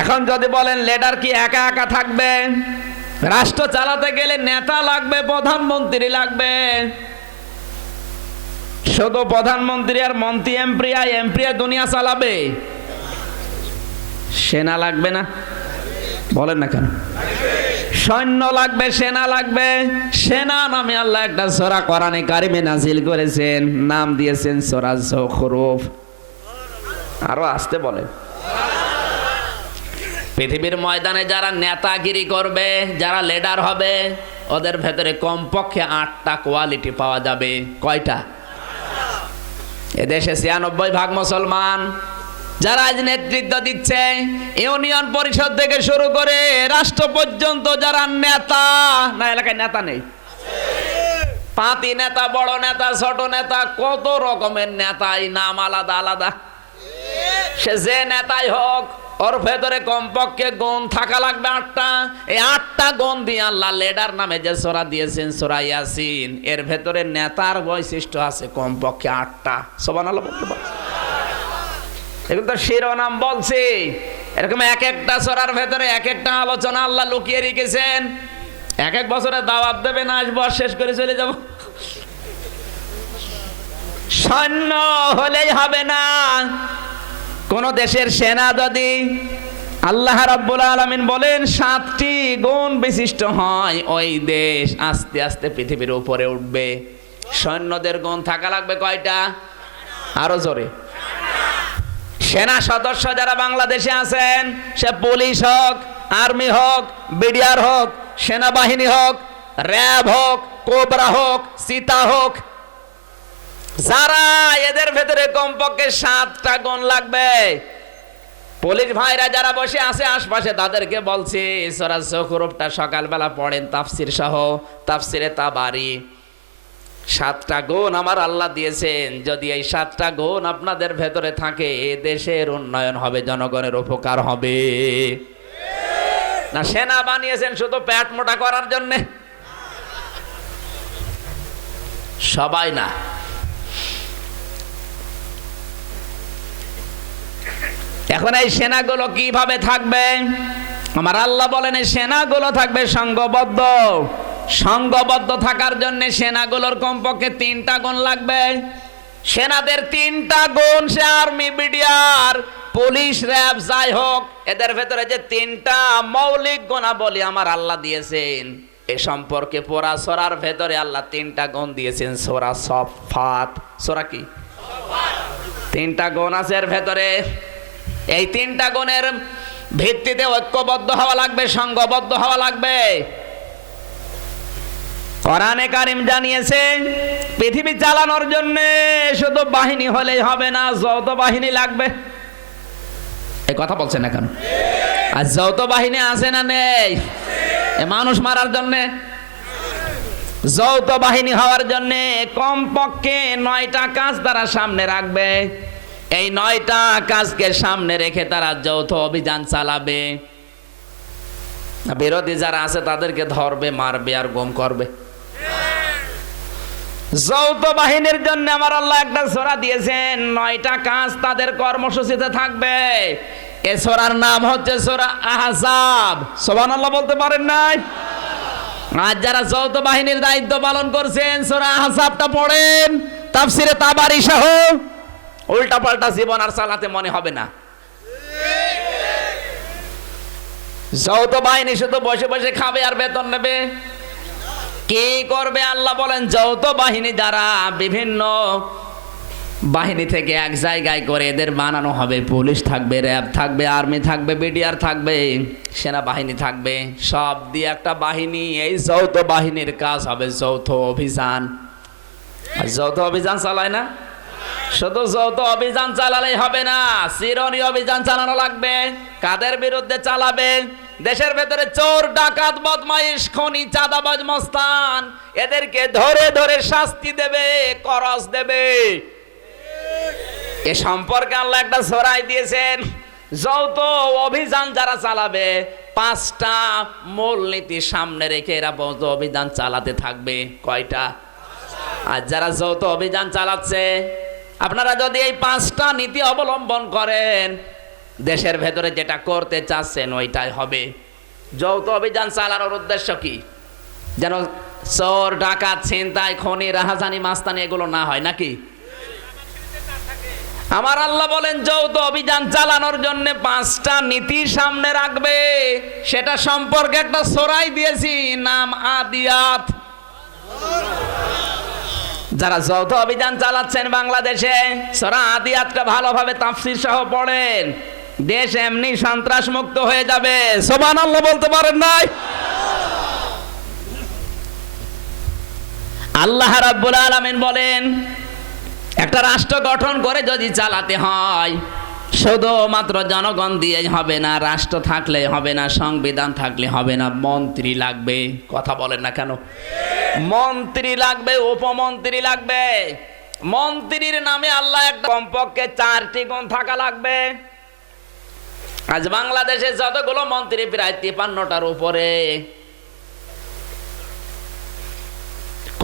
এখন যদি বলেন লিডার কি একা একা থাকবে? রাষ্ট্র চালাতে গেলে নেতা লাগবে, প্রধানমন্ত্রী লাগবে। শুধু প্রধানমন্ত্রী আর মন্ত্রী এমপি দুনিয়া চালাবে? সেনা লাগবে না? বলেন না কেন? সৈন্য লাগবে, সেনা লাগবে। সেনা নামে আল্লাহ একটা সূরা কোরআনে কারিমে নাজিল করেছেন, নাম দিয়েছেন সূরা যুখরুফ। আরো আসতে বলেন। পৃথিবীর ময়দানে যারা নেতাগিরি করবে, যারা লিডার হবে, ওদের ভেতরে কমপক্ষে 8টা কোয়ালিটি পাওয়া যাবে। কয়টা? এদেশে 96% মুসলমান। যারা আজ নেতৃত্ব দিচ্ছে, ইউনিয়ন পরিষদ থেকে শুরু করে রাষ্ট্র পর্যন্ত যারা নেতা, না এলাকায় নেতা নেই? পাতি নেতা, বড় নেতা, ছোট নেতা, কত রকমের নেতা, এই নাম আলাদা আলাদা। সে যে নেতাই হোক, ওর ভেতরে কমপক্ষে গুণ থাকা লাগবে 8টা। এই 8টা গুণ দিয়ে আল্লাহ লিডার নামে যে সূরা দিয়েছেন, সূরা ইয়াসিন, এর ভেতরে নেতার বৈশিষ্ট্য আছে কমপক্ষে 8টা। সুবহানাল্লাহ বলতে পারে। এগুলো তো শিরোনাম বলছি, এরকম এক একটা সূরার ভেতরে এক একটা আলোচনা আল্লাহ লুকিয়ে রেখেছেন। এক এক বছরে দাওয়াত দেবেন, আসবো আর শেষ করে চলে যাব। সৈন্য হলেই হবে না। কোন দেশের সেনা যদি আল্লাহ রাব্বুল আলামিন বলেন 7টি গুণ বিশিষ্ট হয়, ওই দেশ আস্তে আস্তে পৃথিবীর উপরে উঠবে। সৈন্যদের গুণ থাকা লাগবে কয়টা? আরো জোরে। সেনা সদস্য যারা বাংলাদেশে আছেন, সে পুলিশ হোক, আর্মি হোক, বিডিআর হোক, সেনাবাহিনী হোক, র্যাব হোক, কোবরা হোক, চিতা হোক, যারা, এদের ভেতরে কমপক্ষে 7টা গুণ লাগবে। পুলিশ ভাইরা যারা বসে আছে আশপাশে, তাদেরকে বলছি সূরা যুখরুফটা সকালবেলা পড়েন তাফসীর সহ, তাফসীরে তাবারি। 7টা গুণ আমার আল্লাহ দিয়েছেন। যদি এই 7টা গুণ আপনাদের ভেতরে থাকে, এ দেশের উন্নয়ন হবে, জনগণের উপকার হবে। না সেনা বানিয়েছেন শুধু পেট মোটা করার জন্য? সবাই না। এখন এই সেনাগুলো কিভাবে থাকবে? আমার আল্লাহ বলেন এই সেনাগুলো থাকবে সংঘবদ্ধ। সংঘবদ্ধ থাকার জন্য সেনাগুলোর কমপক্ষে 3টা গুণ লাগবে। সেনাদের 3টা গুণ, সে আর্মি, বিডিআর, পুলিশ, র্যাব যাই হোক, এদের ভেতরে যে 3টা মৌলিক গুণাবলী আমার আল্লাহ দিয়েছেন, এ সম্পর্কে পুরা সূরার ভেতরে আল্লাহ 3টা গুণ দিয়েছেন। সূরা সফফাত, সূরা কি? 3টা গুণ আছে এর ভেতরে। এই 3টা গুণের ভিত্তিতে ঐক্যবদ্ধ হওয়া লাগবে, সংঘবদ্ধ হওয়া লাগবে। কোরআনে কারীম জানিয়েছে পৃথিবী চালানোর জন্য শুধু বাহিনী হলেই হবে না, যৌথ বাহিনী লাগবে। এই কথা বলছেন না কেন? আর যৌথ বাহিনী আছে না নেই? মানুষ মারার জন্য যৌথ বাহিনী হওয়ার জন্য কমপক্ষে 9টা কাজ তারা সামনে রাখবে। এই 9টা কাজকে সামনে রেখে তারা যৌথ অভিযান চালাবে। বিরোধী যারা আছে তাদেরকে ধরবে, মারবে আর গুম করবে। যৌথ বাহিনীর জন্য আমার আল্লাহ একটা সূরা দিয়েছেন, 9টা কাজ তাদের কর্মসূচিতে থাকবে। এ সূরার নাম হচ্ছে সূরা আহজাব। সুবহানাল্লাহ বলতে পারেন নাই? আজ যারা যৌথ বাহিনীর দায়িত্ব পালন করছেন, সূরা আহজাবটা পড়েন তাফসীরে তাবারি সহ। উল্টা পাল্টা জীবন আর চালাতে মনে হবে না। যৌথ বাহিনী শুধু বসে বসে খাবে আর বেতন নেবে। কি করবে আল্লাহ বলেন? যৌথ বাহিনী যারা বিভিন্ন বাহিনী থেকে এক জায়গায় করে এদের বানানো হবে। পুলিশ থাকবে, র্যাব থাকবে, আর্মি থাকবে, বিডিআর থাকবে, সেনাবাহিনী থাকবে, সব দিয়ে একটা বাহিনী। এই যৌথ বাহিনীর কাজ হবে যৌথ অভিযান। যৌথ অভিযান চালায় না? শুধু যৌথ অভিযান চালালেই হবে না, চিরনি অভিযান চালানো লাগবে। কাদের বিরুদ্ধে চালাবে? দেশের ভেতরে চোর, ডাকাত, বদমাইশ, খনি, চাঁদাবাজ, মস্তান, এদেরকে ধরে ধরে শাস্তি দেবে, করস দেবে। এ সম্পর্কে আল্লাহ একটা সূরা দিয়েছেন। যৌথ অভিযান যারা চালাবে, 5টা মূলনীতি সামনে রেখে এরা যৌথ অভিযান চালাতে থাকবে। কয়টা? আর যারা যৌথ অভিযান চালাচ্ছে, আপনারা যদি এই 5টা নীতি অবলম্বন করেন, দেশের ভেতরে যেটা করতে চাচ্ছেন ওইটাই হবে। যৌথ অভিযান চালানোর উদ্দেশ্য কি? যেন চোর, ডাকাত, ছিনতাই, খনি, রাহাজানি, মাস্তানি এগুলো না হয় নাকি? আমার আল্লাহ বলেন যৌথ অভিযান চালানোর জন্য 5টা নীতি সামনে রাখবে। সেটা সম্পর্কে একটা সূরাই দিয়েছি, নাম আদিয়াত। যারা যৌথ অভিযান চালাচ্ছেন বাংলাদেশে, সূরা আদিয়াতটা ভালোভাবে তাফসীর সহ পড়েন, দেশ এমনি সন্ত্রাস মুক্ত হয়ে যাবে। সুবহানাল্লাহ বলতে পারেন নাই? আল্লাহ রাব্বুল আলামিন বলেন একটা রাষ্ট্র গঠন করে যদি চালাতে হয়, শুধুমাত্র জনগণ দিয়ে হবে না, রাষ্ট্র থাকলে হবে না, সংবিধান থাকলে হবে না, মন্ত্রী লাগবে। কথা বলেন না কেন? মন্ত্রী লাগবে, উপমন্ত্রী লাগবে। মন্ত্রীর নামে আল্লাহ একটা কমপক্ষে 4টি গুণ থাকা লাগবে। আজ বাংলাদেশে যতগুলো মন্ত্রী প্রায় 53টার উপরে,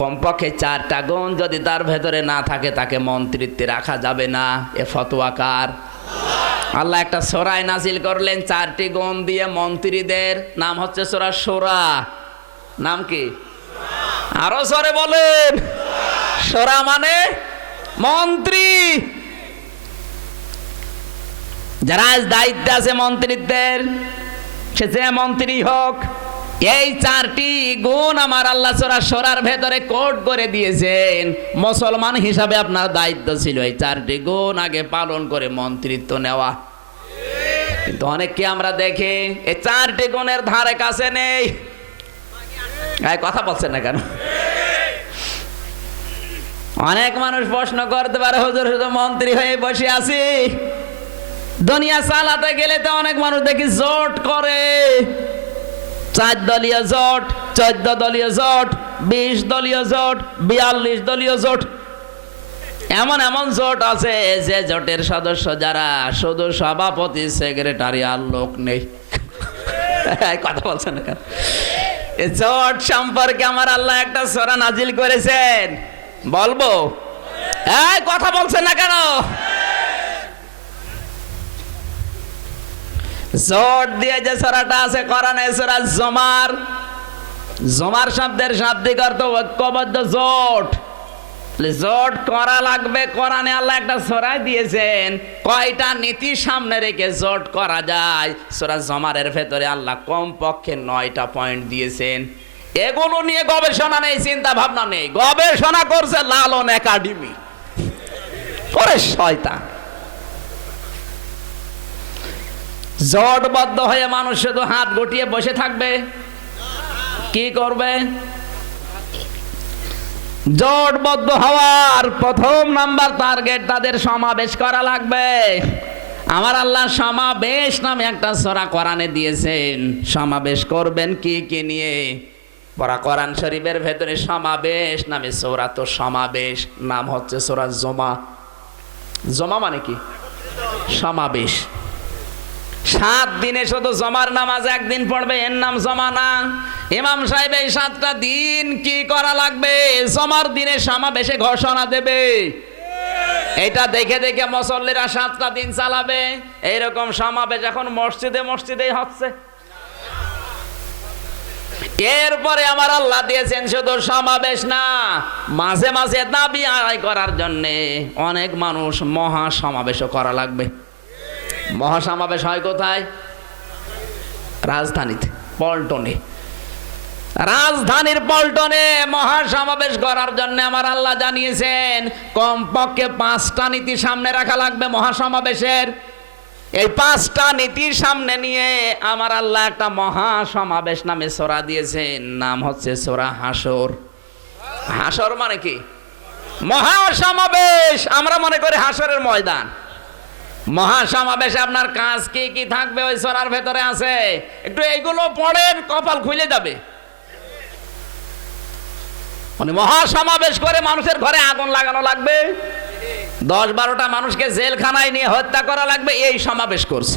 কমপক্ষে 4টা গুণ যদি তার ভেতরে না থাকে তাকে মন্ত্রিত্বে রাখা যাবে না। এ ফতোয়া কার? আল্লাহ একটা সূরা নাজিল করলেন 4টি গুণ দিয়ে মন্ত্রীদের, নাম হচ্ছে সূরা শূরা। নাম কি? আরো জোরে বলেন। শূরা মানে মন্ত্রী। যারা আজ দায়িত্বে আছে মন্ত্রিত্বের, সে যে মন্ত্রী হোক, এই 4টি গুণ আমার আল্লাহ সূরা শূরার ভেতরে কোড করে দিয়েছেন। মুসলমান হিসাবে আপনার দায়িত্ব ছিল এই 4টি গুণ আগে পালন করে মন্ত্রিত্ব নেওয়া। কিন্তু অনেককে আমরা দেখি এই 4টি গুণের ধারে কাছে নেই। কথা বলছেন না কেন? অনেক মানুষ প্রশ্ন করতে পারে, হুজুর শুধু মন্ত্রী হয়ে বসে আছি। দুনিয়া চালাতে গেলে তো অনেক মানুষ দেখি জোট করে, 4 দলীয় জোট, 14 দলীয় জোট, 20 দলীয় জোট, 42 দলীয় জোট। এমন এমন জোট আছে যে জোটের সদস্য যারা শুধু সভাপতি, সেক্রেটারি আর লোক নেই। কথা বলছেন না কেন? এই জোট সম্পর্কে আমার আল্লাহ একটা সূরা নাজিল করেছেন, বলবো? কথা বলছেন না কেন? জোট দিয়ে যে সূরাটা আছে কোরআনে, সূরা জুমার। জুমার শব্দের শাব্দিক অর্থ ঐক্যবদ্ধ জোট। জোট করা লাগবে। কোরআনে আল্লাহ একটা সূরা দিয়েছেন কয়টা নীতি সামনে রেখে জোট করা যায়। সূরা জুমারের ভেতরে আল্লাহ কমপক্ষে 9টা পয়েন্ট দিয়েছেন। এগুলো নিয়ে গবেষণা নেই, চিন্তা ভাবনা নেই। গবেষণা করছে লালন একাডেমি। ওরে শয়তান! জোটবদ্ধ হয়ে মানুষ শুধু হাত গুটিয়ে বসে থাকবে? কি করবে? জোটবদ্ধ হওয়ার প্রথম নাম্বার টার্গেট তাদের সমাবেশ করা লাগবে। আমার আল্লাহ সমাবেশ নামে একটা সূরা কোরআনে দিয়েছেন। সমাবেশ করবেন কি কি নিয়ে? পরা কোরআন শরীফের ভেতরে সমাবেশ নামে সূরা, তো সমাবেশ নাম হচ্ছে সূরা জুমা। জুমা মানে কি? সমাবেশ। 7 দিনে শুধু জমার নামাজ একদিন পড়বে, এর নাম জমা না। ইমাম সাহেব এই 7টা দিন কি করা লাগবে? জমার দিনে সমাবেশে ঘোষণা দেবে। এটা দেখে দেখে মুসল্লিরা 7টা দিন চালাবে। এইরকম সমাবেশ এখন মসজিদে মসজিদেই হচ্ছে। এরপরে আমার আল্লাহ দিয়েছেন শুধু সমাবেশ না, মাঝে মাঝে দাবি আদায় করার জন্য অনেক মানুষ মহা সমাবেশও করা লাগবে। মহাসমাবেশ হয় কোথায়? রাজধানীতে, পল্টনে। রাজধানীর পল্টনে মহাসমাবেশ করার জন্য আমার আল্লাহ জানিয়েছেন কমপক্ষে 5টা নীতি সামনে রাখা লাগবে মহাসমাবেশের। এই 5টা নীতির সামনে নিয়ে আমার আল্লাহ একটা মহাসমাবেশ নামে সূরা দিয়েছেন, নাম হচ্ছে সূরা হাসর। হাসর মানে কি? মহাসমাবেশ। আমরা মনে করি হাসরের ময়দান। মহাসমাবেশে আপনার কাজ কি কি থাকবে ওই সূরার ভেতরে আছে। একটু এইগুলো পড়েন, কপাল খুলে যাবে। মানে মহাসমাবেশ করে মানুষের ঘরে আগুন লাগানো লাগবে, 10-12টা মানুষকে জেলখানায় নিয়ে হত্যা করা লাগবে, এই সমাবেশ করছে।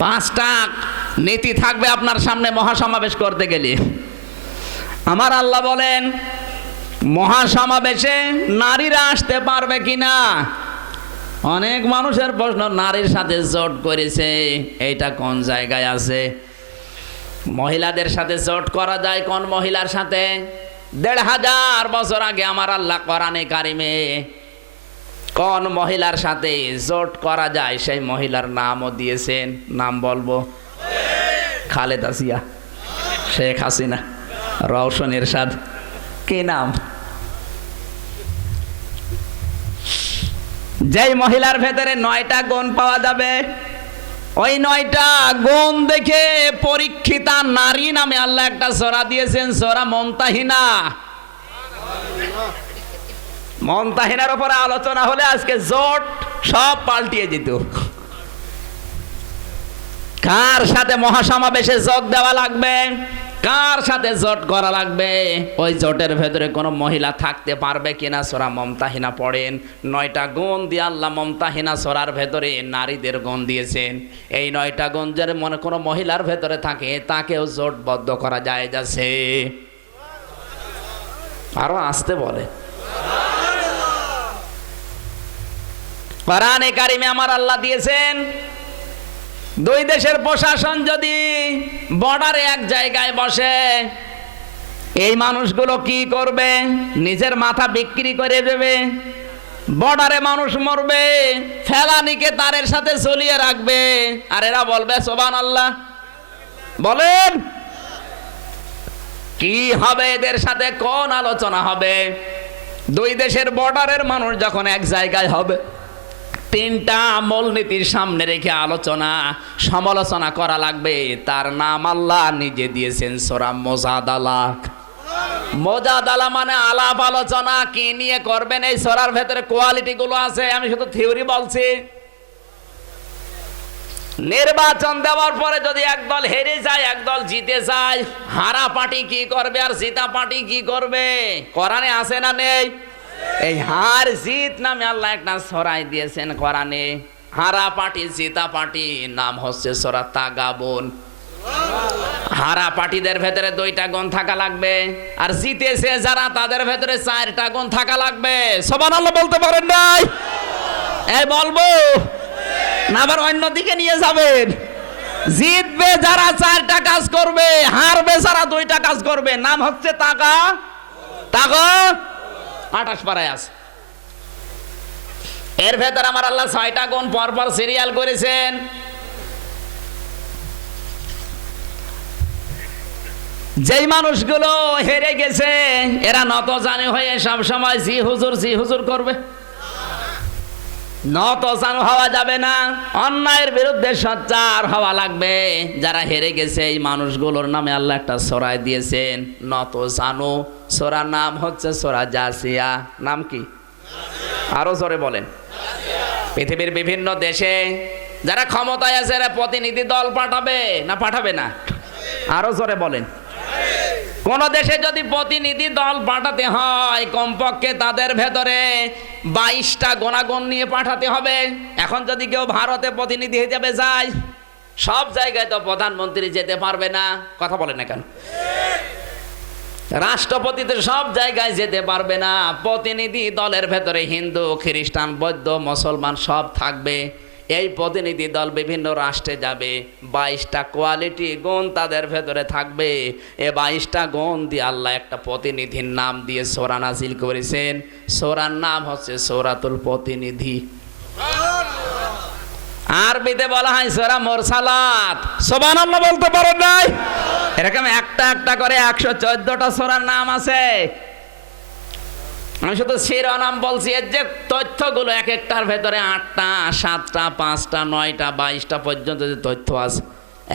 5টা নীতি থাকবে আপনার সামনে মহাসমাবেশ করতে গেলে। আমার আল্লাহ বলেন মহাসমাবেশে নারীরা আসতে পারবে কিনা? অনেক মানুষের প্রশ্ন, নারীর সাথে জোট করেছে, এইটা কোন জায়গায় আছে? মহিলাদের সাথে জোট করা যায় কোন মহিলার সাথে? 1500 বছর আগে আমার আল্লাহ কোরআনে কারিমে কোন মহিলার সাথে জোট করা যায় সেই মহিলার নামও দিয়েছেন। নাম বলবো? খালেদা জিয়া, শেখ হাসিনা, রওশন এরশাদ। কি নাম? যেই মহিলার ভেতরে 9টা গুণ পাওয়া যাবে, ওই 9টা গুণ দেখে পরীক্ষিতা নারী নামে আল্লাহ একটা সূরা দিয়েছেন, সূরা মুমতাহিনা। মুমতাহিনার উপরে আলোচনা হলে আজকে জোট সব পাল্টিয়ে যেত। কার সাথে মহাসমাবেশে যোগ দেওয়া লাগবে, কার সাথে জোট করা লাগবে, ওই জোটের ভেতরে কোনো মহিলা থাকতে পারবে কিনা সূরা মুমতাহিনা পড়েন। 9টা গুণ দিয়ে আল্লাহ মুমতাহিনা সূরার ভেতরে নারীদের গুণ দিয়েছেন। এই 9টা গুণ যার মনে কোনো মহিলার ভেতরে থাকে তাকেও জোটবদ্ধ করা যায় যাচ্ছে। আরো আসতে বলে। কোরআনে কারিমে আমার আল্লাহ দিয়েছেন, দুই দেশের প্রশাসন যদি বর্ডারে এক জায়গায় বসে, এই মানুষগুলো কি করবে? নিজের মাথা বিক্রি করে দেবে, বর্ডারে মানুষ মরবে, ফেলানিকে তারের সাথে ঝুলিয়ে রাখবে, আর এরা বলবে সুবহানাল্লাহ। বলেন কি হবে এদের সাথে? কোন আলোচনা হবে? দুই দেশের বর্ডারের মানুষ যখন এক জায়গায় হবে, 3টা মূলনীতির সামনে রেখে আলোচনা সমালোচনা করা লাগবে। তার নাম আল্লাহ নিজে দিয়েছেন সূরা মুজাদালা। মুজাদালা মানে আলাপ আলোচনা। কি নিয়ে করবেন? এই সূরার ভেতরে কোয়ালিটি গুলো আছে, আমি শুধু থিওরি বলছি। নির্বাচন দেওয়ার পরে যদি একদল হেরে যায়, একদল জিতে যায়, হারা পার্টি কি করবে আর জিতা পার্টি কি করবে? কোরআনে আছে না নেই? এই হার জিত নামে আল্লাহ একটা সূরা দিয়েছেন কোরআনে। হারা পার্টি জিতা পার্টি, নাম হচ্ছে সূরা তাগাবুন। হারা পার্টিদের ভেতরে 2টা গুণ থাকা লাগবে, আর জিতেছে যারা তাদের ভেতরে 4টা গুণ থাকা লাগবে। সুবহানাল্লাহ বলতে পারেন নাই? এই বলবো না আবার অন্যদিকে নিয়ে যাবেন? জিতবে যারা 4টা কাজ করবে, হারবে যারা 2টা কাজ করবে, নাম হচ্ছে তাগা। তাগা 28 পারায় আছে। এর ভেতর আমার আল্লাহ 6টা গুণ পরপর সিরিয়াল করেছেন। যেই মানুষগুলো হেরে গেছে এরা নত জানি হয়ে সব সময় জি হুজুর করবে। নত জানু হওয়া যাবে না, অন্যায়ের বিরুদ্ধে সোচ্চার হওয়া লাগবে। যারা হেরে গেছে এই মানুষগুলোর নামে আল্লাহ একটা সূরা দিয়েছেন, নত জানু। সূরার নাম হচ্ছে সূরা জাসিয়া। নাম কি? আরো জোরে বলেন। পৃথিবীর বিভিন্ন দেশে যারা ক্ষমতায় আছে এরা প্রতিনিধি দল পাঠাবে না পাঠাবে না? আরো জোরে বলেন। কোন দেশে যদি প্রতিনিধি দল পাঠাতে হয় কমপক্ষে তাদের ভেতরে 22টা গুণাগুণ নিয়ে পাঠাতে হবে। এখন যদি কেউ ভারতে প্রতিনিধি হিসেবে যায়, সব জায়গায় তো প্রধানমন্ত্রী যেতে পারবে না। কথা বলে না কেন? রাষ্ট্রপতি তো সব জায়গায় যেতে পারবে না। প্রতিনিধি দলের ভেতরে হিন্দু, খ্রিস্টান, বৌদ্ধ, মুসলমান সব থাকবে। এই প্রতিনিধি দল বিভিন্ন রাষ্ট্রে যাবে, 22টা কোয়ালিটি গুণ তাদের ভেতরে থাকবে। এ 22টা গুণ দিয়ে আল্লাহ একটা প্রতিনিধির নাম দিয়ে সূরা নাজিল করেছেন। সূরার নাম হচ্ছে সূরাতুল প্রতিনিধি। আরবিতে বলা হয় সূরা মুরসালাত। সুবহানাল্লাহ বলতে পারেন নাই? এরকম একটা একটা করে 114টা সূরার নাম আছে। আমি শুধু শিরোনাম বলছি। এর যে তথ্যগুলো এক একটার ভেতরে 8টা, 7টা, 5টা, 9টা, 22টা পর্যন্ত যে তথ্য আছে,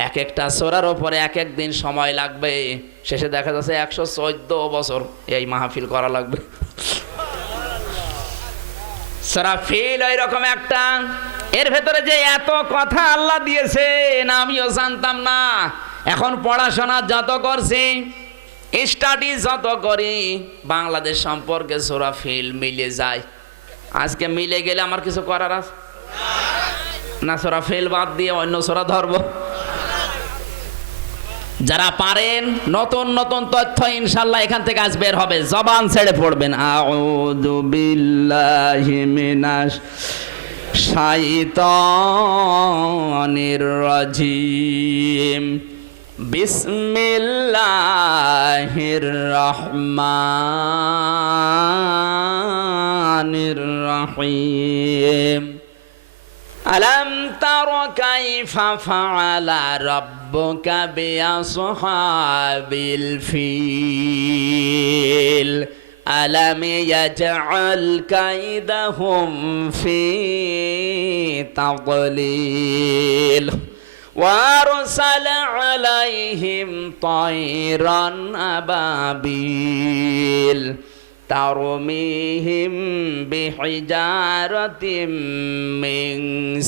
এক একটা সূরার উপরে এক এক দিন সময় লাগবে। শেষে দেখা যাচ্ছে 114 বছর এই মাহফিল করা লাগবে। সূরা ফিল ওই রকম একটা। এর ভেতরে যে এত কথা আল্লাহ দিয়েছেন আমিও জানতাম না। এখন পড়াশোনা যত করছি, স্টাডি যত করি, বাংলাদেশ সম্পর্কে সূরা ফিল মিলে যায়। আজকে মিলে গেলে আমার কিছু করার আছে না? সূরা ফিল বাদ দিয়ে অন্য সূরা ধরব। যারা পারেন নতুন নতুন তথ্য ইনশাআল্লাহ এখান থেকে আজ বের হবে, জবান ছেড়ে পড়বেন। আউযু বিল্লাহি মিনাশ শাইতানির রাজিম। বিসমিল্লাহির রহমানির الرحيم ألم تر كيف فعل ربك بأصحاب الفيل ألم يجعل كيدهم في تضليل وأرسل عليهم طيرا أبابيل ترميهم بحجارة من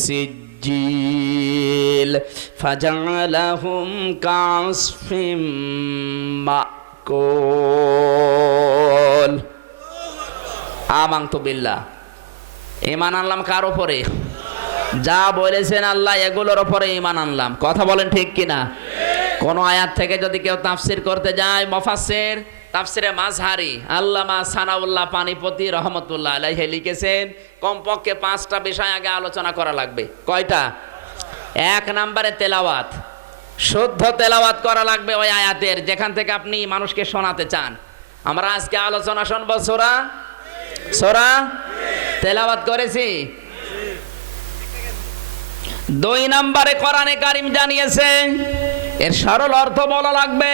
سجيل فجعلهم كعصف مأكول আমানতু বিল্লাহ। ঈমান আনলাম কার উপরে? যা বলেছেন আল্লাহ এগুলোর উপরে ঈমান আনলাম। কথা বলেন ঠিক কিনা? কোন আয়াত থেকে যদি কেউ তাফসির করতে যায়, মুফাসসির তাফসিরে মাযহারি আল্লামা সানাউল্লাহ পানিপতি রহমতুল্লাহ আলাইহি লিখেছেন কমপক্ষে 5টা বিষয় আগে আলোচনা করা লাগবে। কয়টা? 1 নম্বরে তেলাওয়াত, শুদ্ধ তেলাওয়াত করা লাগবে ওই আয়াতের যেখান থেকে আপনি মানুষকে শোনাতে চান। আমরা আজকে আলোচনা শুনবো সূরা তেলাওয়াত করেছি। 2 নম্বরে কোরআনে কারীম জানিয়েছে এর সরল অর্থ বলা লাগবে।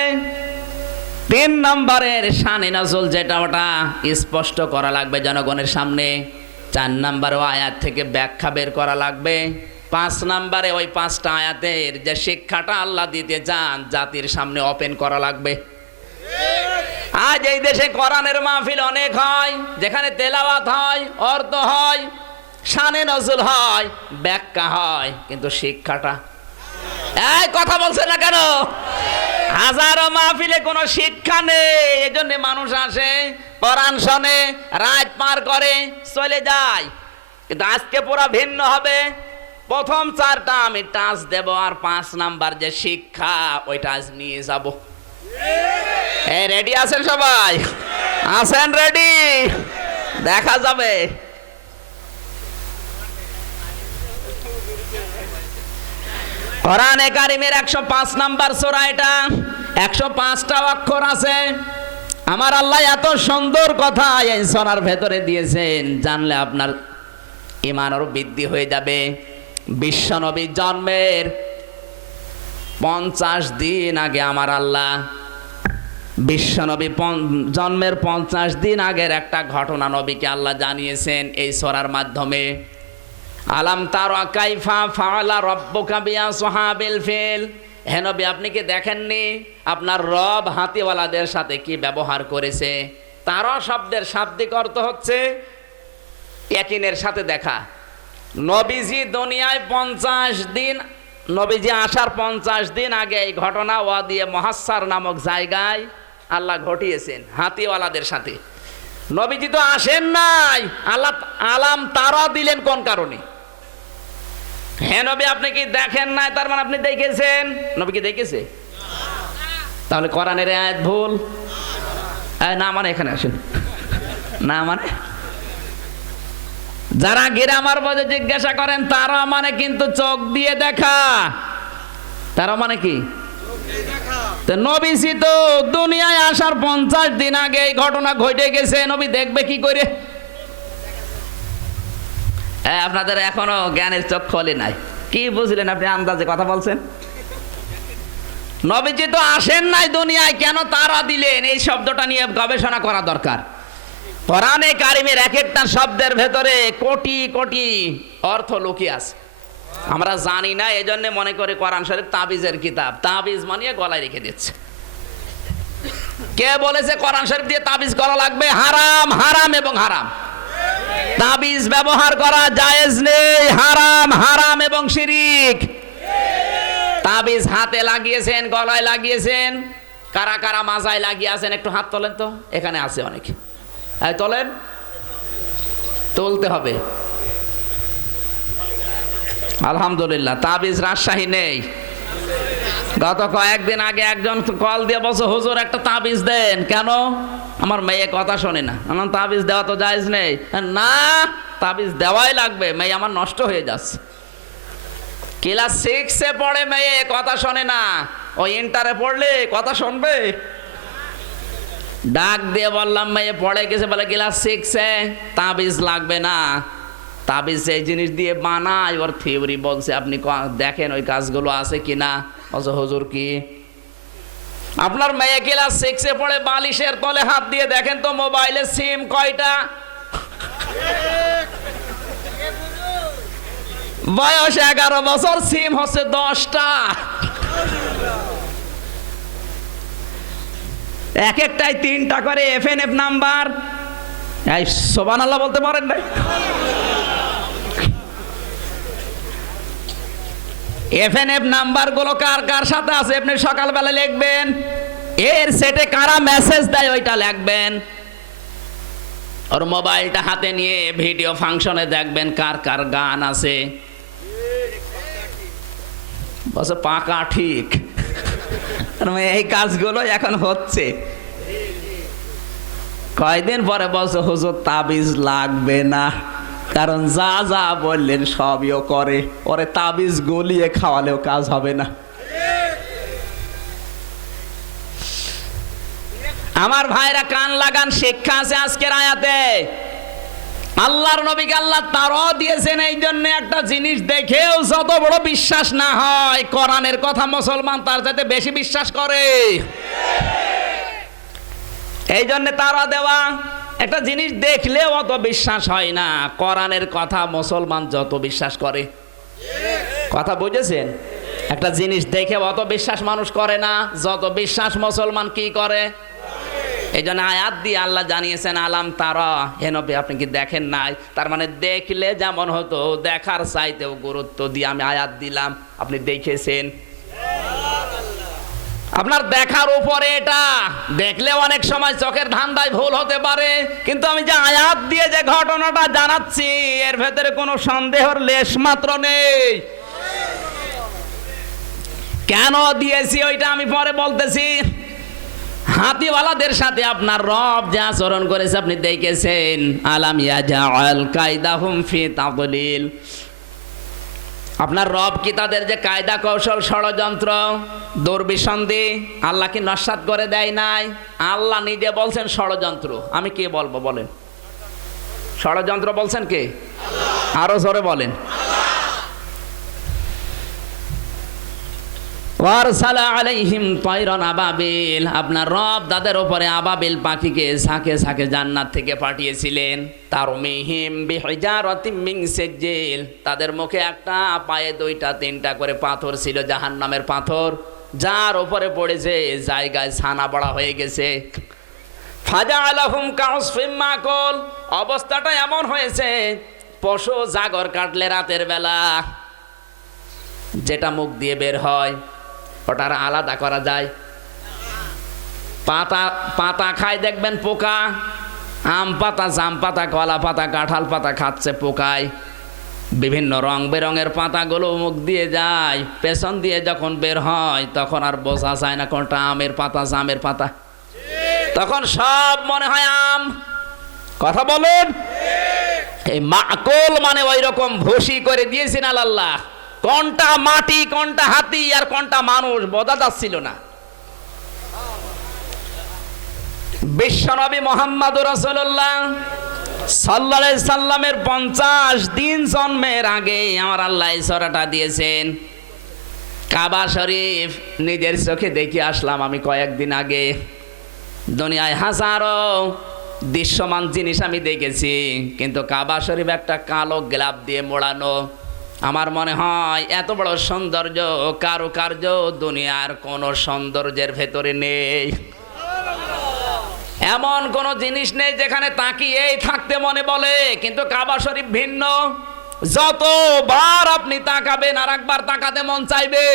3 নম্বরের শানে নজুল যেটা ওটা স্পষ্ট করা লাগবে জনগণের সামনে। 4 নম্বরে আয়াত থেকে ব্যাখ্যা বের করা লাগবে। 5 নম্বরে ওই 5টা আয়াতের যে শিক্ষাটা আল্লাহ দিতে চান জাতির সামনে ওপেন করা লাগবে। আজ এই দেশে কোরআনের মাহফিল অনেক হয়, যেখানে তেলাওয়াত হয়, অর্থ হয়, শানে নজুল হয়, ব্যাখ্যা হয়, কিন্তু শিক্ষাটা এই কথা বলছে না কেন? হাজারো মাহফিলে কোনো শিক্ষা নেই, এজন্য মানুষ আসে, কোরআন শোনে, রাত পার করে, চলে যায়। কিন্তু আজকে পুরো ভিন্ন হবে। প্রথম 4টা আমি টাচ দেব, আর 5 নাম্বার যে শিক্ষা ওইটা আজ নিয়ে যাব। এই রেডি আছেন সবাই? আছেন রেডি? দেখা যাবে। কোরআনে কারীমের 105 নাম্বার সূরা, এটা 105টা অক্ষর আছে। আমার আল্লাহ এত সুন্দর কথা এই সূরার ভেতরে দিয়েছেন, জানলে আপনার ঈমান আরো বৃদ্ধি হয়ে যাবে। বিশ্বনবী জন্মের 50 দিন আগে আমার আল্লাহ বিশ্বনবী জন্মের 50 দিন আগের একটা ঘটনা নবীকে আল্লাহ জানিয়েছেন এই সূরার মাধ্যমে। আলাম তারা কাইফা ফাআলা রাব্বুকা বিআসহাবিল ফিল। হে নবী, আপনি কি দেখেননি আপনার রব হাতিওয়ালাদের সাথে কি ব্যবহার করেছে? তারা শব্দের শাব্দিক অর্থ হচ্ছে ইয়াকিনের সাথে দেখা। নবীজি দুনিয়ায় 50 দিন, নবীজি আসার 50 দিন আগে এই ঘটনা ওয়াদিয়ে মুহাসসার নামক জায়গায় আল্লাহ ঘটিয়েছেন হাতিওয়ালাদের সাথে। নবীজি তো আসেন নাই, আল্লাহ আলাম তারা দিলেন কোন কারণে? হ্যাঁ নবী, আপনি কি দেখেন নাই, তার মানে আপনি দেখেছেন। নবী কি দেখেছে? তাহলে কোরআনের আয়াত ভুল। না মানে এখানে আসেন, না মানে যারা গ্রামার বলে জিজ্ঞাসা করেন তারা মানে কিন্তু চোখ দিয়ে দেখা। তারা মানে কি? নবীজি তো দুনিয়ায় আসার 50 দিন আগে এই ঘটনা ঘটে গেছে, নবী দেখবে কি করে? আপনাদের এখনো জ্ঞানের চোখ খোলে নাই। কি বুঝলেন আপনি? আন্দাজে কথা বলছেন। নবীজি তো আসেন নাই দুনিয়ায়, কেন তারা দিলেন? এই শব্দটা নিয়ে গবেষণা করা দরকার। কোরআনে কারীমের এক একটা শব্দের ভেতরে কোটি কোটি অর্থ লুকিয়ে আছে, আমরা জানি না। এজন্য মনে করে কোরআন শরীফ তাবিজের কিতাব, তাবিজ মানিয়ে গলায় রেখে দিচ্ছে। কে বলেছে কোরআন শরীফ দিয়ে তাবিজ করা লাগবে? হারাম, হারাম এবং হারাম। তাবিজ ব্যবহার করা জায়েজ নেই, হারাম, হারাম এবং শিরিক। তাবিজ হাতে লাগিয়েছেন, গলায় লাগিয়েছেন, কারা কারা মাজায় লাগিয়ে আছেন একটু হাত তোলেন তো। এখানে আছে অনেক, তোলেন, তুলতে হবে। আলহামদুলিল্লাহ, তাবিজ রাজশাহী নেই। গত কয়েকদিন আগে একজন কল দিয়ে বলছে, হুজুর একটা তাবিজ দেন। কেন? আমার মেয়ে কথা শোনে না। আমার তাবিজ দেওয়া তো জায়েজ নেই। না, তাবিজ দেওয়াই লাগবে, মেয়ে আমার নষ্ট হয়ে যাচ্ছে। ক্লাস 6-এ পড়ে মেয়ে, কথা শোনে না। ও ইন্টারে পড়লে কথা শুনবে? ডাক দিয়ে বললাম মেয়ে পড়ে গেছে, বলে ক্লাস 6-এ, তাবিজ লাগবে না, তাবিজ এই জিনিস দিয়ে বানায়, ওর থিওরি বলছে, আপনি দেখেন ওই কাজগুলো আছে কিনা। বলছে হুজুর কি? আপনার মেয়ে ক্লাস 6-এ পড়ে, বালিশের তলে হাত দিয়ে দেখেন তো মোবাইলে সিম কয়টা? বয়স 11 বছর, সিম হচ্ছে 10টা, এক একটাই 3টা করে FNF নাম্বার। এই সুবহানাল্লাহ বলতে পারেন না? FNF নাম্বার গুলো কার কার সাথে আছে আপনি সকালবেলা লিখবেন, এর সেটে কারা মেসেজ দেয় ওইটা লিখবেন। ওর মোবাইলটা হাতে নিয়ে ভিডিও ফাংশনে দেখবেন কার কার গান আছে। বসে পাকা ঠিক। এই কাজগুলো এখন হচ্ছে। কয়দিন পরে বলছে হুজুর তাবিজ লাগবে না, কারণ যা যা বললেন সবইও করে, ওরে তাবিজ গলিয়ে খাওয়ালেও কাজ হবে না। আমার ভাইরা কান লাগান, শিক্ষা আছে আজকের আয়াতে। আল্লাহর নবীকে আল্লাহ তারাও দিয়েছেন এই জন্য একটা জিনিস দেখেও যত বড় বিশ্বাস না হয়, কোরআনের কথা মুসলমান তার চাইতে বেশি বিশ্বাস করে। এই জন্য তারা দেওয়া। একটা জিনিস দেখলেও অত বিশ্বাস হয় না, কোরআনের কথা মুসলমান যত বিশ্বাস করে। কথা বুঝেছেন? একটা জিনিস দেখে অত বিশ্বাস মানুষ করে না, যত বিশ্বাস মুসলমান কি করে। এই জন্য আয়াত দিয়ে আল্লাহ জানিয়েছেন আলাম তারা, হে নবী আপনি কি দেখেন নাই? তার মানে দেখলে যেমন হতো, দেখার চাইতেও গুরুত্ব দিয়ে আমি আয়াত দিলাম, আপনি দেখেছেন। আপনার দেখার উপরে, এটা দেখলে অনেক সময় চোখের ধান্দায় ভুল হতে পারে, কিন্তু আমি যে আয়াত দিয়ে যে ঘটনাটা জানাচ্ছি এর ভেতরে কোনো সন্দেহের লেশ মাত্র নেই। কেন দিয়েছি ওইটা আমি পরে বলতেছি। হাতিওয়ালাদের সাথে আপনার রব যে আচরণ করেছে আপনি দেখেছেন। আলাম ইয়াজআল কায়দাহুম ফি তাদলিল, আপনার রব কি তাদের যে কায়দা কৌশল, ষড়যন্ত্র, দুর্বিসন্ধি আল্লাহ কি নস্যাৎ করে দেয় নাই? আল্লাহ নিজে বলছেন ষড়যন্ত্র। আমি কে বলবো বলেন? ষড়যন্ত্র বলছেন কে? আরো জোরে বলেন। ওয়ারসালা আলাইহিম তায়রান আবাবিল, আপনার রব তাদের উপরে আবাবিল পাখিকে ঝাঁকে ঝাঁকে জান্নাত থেকে পাঠিয়েছিলেন। তারমিহিম বিহিজারাতিম মিন সিজিল, তাদের মুখে একটা, পায়ে 2টা 3টা করে পাথর ছিল, জাহান্নামের পাথর, যার উপরে পড়েছে জায়গায় ছানা বড়া হয়ে গেছে। ফাজাআলাহুম কাউসফিম মাকুল, অবস্থাটা এমন হয়েছে পশু জাগর কাটলে রাতের বেলা যেটা মুখ দিয়ে বের হয় ওটার আলাদা করা যায়। পাতা পাতা খায় দেখবেন পোকা, আম পাতা, জাম পাতা, কলা পাতা, কাঁঠাল পাতা খাচ্ছে পোকায়। বিভিন্ন রং বেরঙের পাতাগুলো মুখ দিয়ে যায়, পেছন দিয়ে যখন বের হয় তখন আর বোঝা যায় না কোনটা আমের পাতা জামের পাতা, তখন সব মনে হয় আম। কথা বলেন। এই মাকুল মানে ওই রকম ভুসি করে দিয়েছেন আল্লাহ, কোনটা মাটি কোনটা হাতি আর কোনটা মানুষ বোঝা যাচ্ছিল না। বিশ্বনবী মুহাম্মদুর রাসূলুল্লাহ সাল্লাল্লাহু আলাইহি সাল্লামের 50 দিন জন্মের আগে আমার আল্লাহ এই সূরাটা দিয়েছেন। কাবা শরীফ নিজের চোখে দেখে আসলাম আমি কয়েকদিন আগে। দুনিয়ায় হাজারো দৃশ্যমান জিনিস আমি দেখেছি, কিন্তু কাবা শরীফ একটা কালো গ্লাব দিয়ে মোড়ানো। আমার মনে হয় এত বড় সৌন্দর্য, কারুকার্য দুনিয়ার কোন সৌন্দর্যের ভেতরে নেই। এমন কোন জিনিস নেই যেখানে তাকিয়েই থাকতে মনে বলে, কিন্তু কাবা শরীফ ভিন্ন। যতবার আপনি তাকাবেন আর একবার তাকাতে মন চাইবে।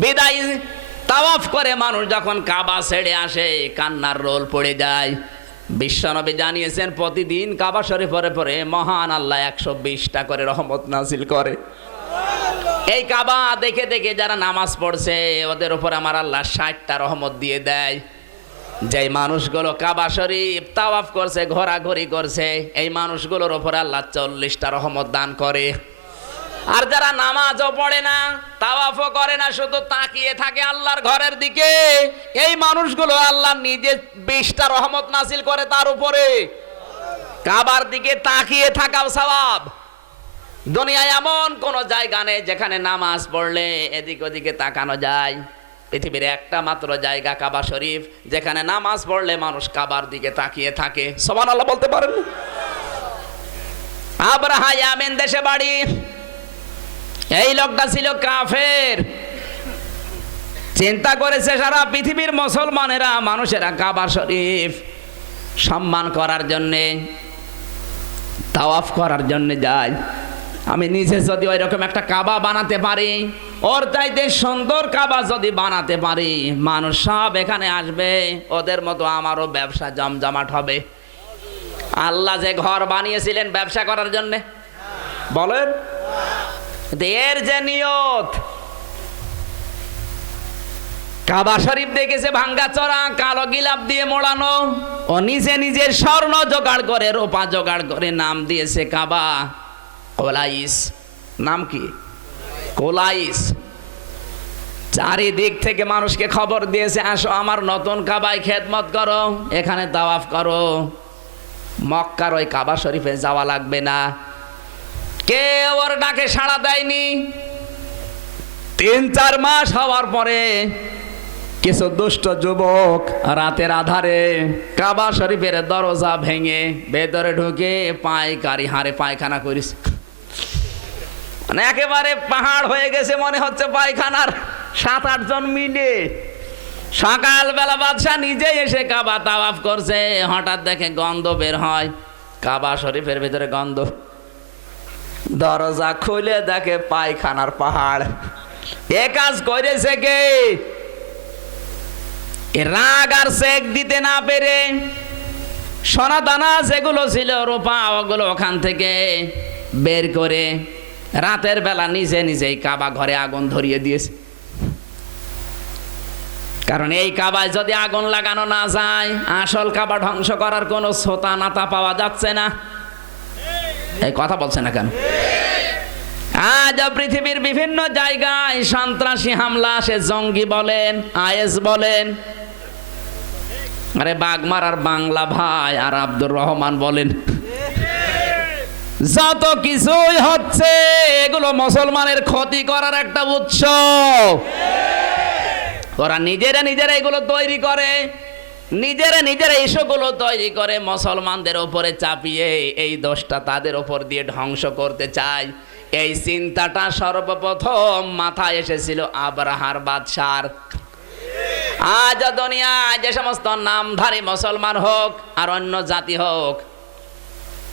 বিদায় তাওয়াফ করে মানুষ যখন কাবা ছেড়ে আসে কান্নার রোল পড়ে যায়। বিশ্বনবী জানিয়েছেন প্রতিদিন কাবা শরীফের পরে মহান আল্লাহ 120টা করে রহমত নাজিল করে। এই কাবা দেখে দেখে যারা নামাজ পড়ছে ওদের উপর আমার আল্লাহ 60টা রহমত দিয়ে দেয়। যে মানুষগুলো কাবা শরীফ তাওয়াফ করছে, ঘোরাঘুরি করছে, এই মানুষগুলোর উপর আল্লাহ 40টা রহমত দান করে। আর যারা নামাজও পড়ে না, তাওয়াফও করে না, শুধু তাকিয়ে থাকে আল্লাহর ঘরের দিকে, এই মানুষগুলো আল্লাহ নিজে 20টা রহমত নাজিল করে তার উপরে। কাবার দিকে তাকিয়ে থাকাও সওয়াব। দুনিয়ায় এমন কোন জায়গা নেই যেখানে নামাজ পড়লে এদিক ওদিকে তাকানো যায়। পৃথিবীর একটা মাত্র জায়গা কাবা শরীফ, যেখানে নামাজ পড়লে মানুষ কাবার দিকে তাকিয়ে থাকে। সুবহানাল্লাহ বলতে পারেন? আবরাহা ইয়ামেন দেশে বাড়ি। এই লোকটা ছিল কাফের। চিন্তা করেছে সারা পৃথিবীর মুসলমানেরা, মানুষেরা কাবা শরীফ সম্মান করার জন্যে, তাওয়াফ করার জন্য যায়, আমি নিজে যদি ওই রকম একটা কাবা বানাতে পারি, ওর চাইতে সুন্দর কাবা যদি বানাতে পারি, মানুষ সব এখানে আসবে, ওদের মতো আমারও ব্যবসা জমজমাট হবে। আল্লাহ যে ঘর বানিয়েছিলেন ব্যবসা করার জন্য, বলেন, এর যে নিয়ত, কাবা শরীফ দেখেছে ভাঙ্গাচোরা, কালো গিলাপ দিয়ে মোড়ানো, ও নিজে নিজের স্বর্ণ জোগাড় করে, রূপা জোগাড় করে নাম দিয়েছে কাবা। কোলাইস নাম কি? কোলাইস। চারিদিক থেকে মানুষকে খবর দিয়েছে, আসো আমার নতুন কাবায় খেদমত করো, এখানে তাওয়াফ করো। মক্কার ওই কাবা শরীফে যাওয়া লাগবে না। কে ওর ডাকে সাড়া দেয়নি। 3-4 মাস হওয়ার পরে কিছু দুষ্ট যুবক রাতের আধারে কাবা শরীফের দরজা ভেঙে ভেতরে ঢুকে পায়কারি হারে পায়খানা করেছে। মানে একেবারে পাহাড় হয়ে গেছে মনে হচ্ছে পায়খানার। 7-8 জন মিলে সকালবেলা বাদশা নিজে এসে কাবা তাওয়াফ করছে, হঠাৎ দেখে গন্ধ বের হয়, কাবা শরীফের ভিতরে গন্ধ। দরজা খুলে দেখে পায়খানার পাহাড়। এ কাজ করেছে কে? রাগ আর চেক দিতে না পেরে সোনা দানা যেগুলো ছিল রূপা, ওগুলো ওখান থেকে বের করে রাতের বেলা নিজে নিজেই কাবা ঘরে আগুন ধরিয়ে দিয়েছে। কারণ এই কাবায় যদি আগুন লাগানো না যায়, আসল কাবা ধ্বংস করার কোনো ছোতা নাতা পাওয়া যাচ্ছে না। এই কথা বলছে না কেন? আজ পৃথিবীর বিভিন্ন জায়গায় সন্ত্রাসী হামলা, সে জঙ্গি বলেন, আইএস বলেন, আরে বাগমারার বাংলা ভাই আর আব্দুর রহমান বলেন, যত কিছুই হচ্ছে এগুলো মুসলমানের ক্ষতি করার একটা উৎস। ওরা নিজেরা এগুলো তৈরি করে, নিজেরা এসবগুলো তৈরি করে মুসলমানদের উপরে চাপিয়ে এই দোষটা তাদের উপর দিয়ে ধ্বংস করতে চায়। এই চিন্তাটা সর্বপ্রথম মাথায় এসেছিল আবরাহার বাদশার। আজ দুনিয়ায় যে সমস্ত নামধারী মুসলমান হোক আর অন্য জাতি হোক,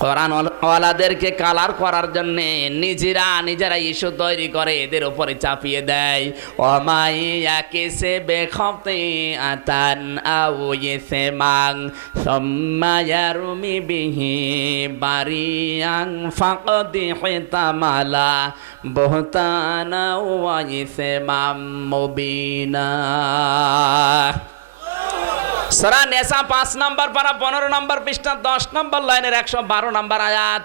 কোরআন ওয়ালাদেরকে কালার করার জন্য নিজেরা ইস্যু তৈরি করে এদের উপরে চাপিয়ে দেয়। ওমাইয়া কিসে বেখতে আতান আও ইসমাং সুম্মা ইয়ারমি বিহি বারিয়াং ফাকদি হিতামালা বুহতানা ওয়া ইসমাম মুবিনা। সূরা নিসা 5 নম্বর পারা 15 নম্বর পৃষ্ঠা 10 নম্বর লাইনের 112 নম্বর আয়াত,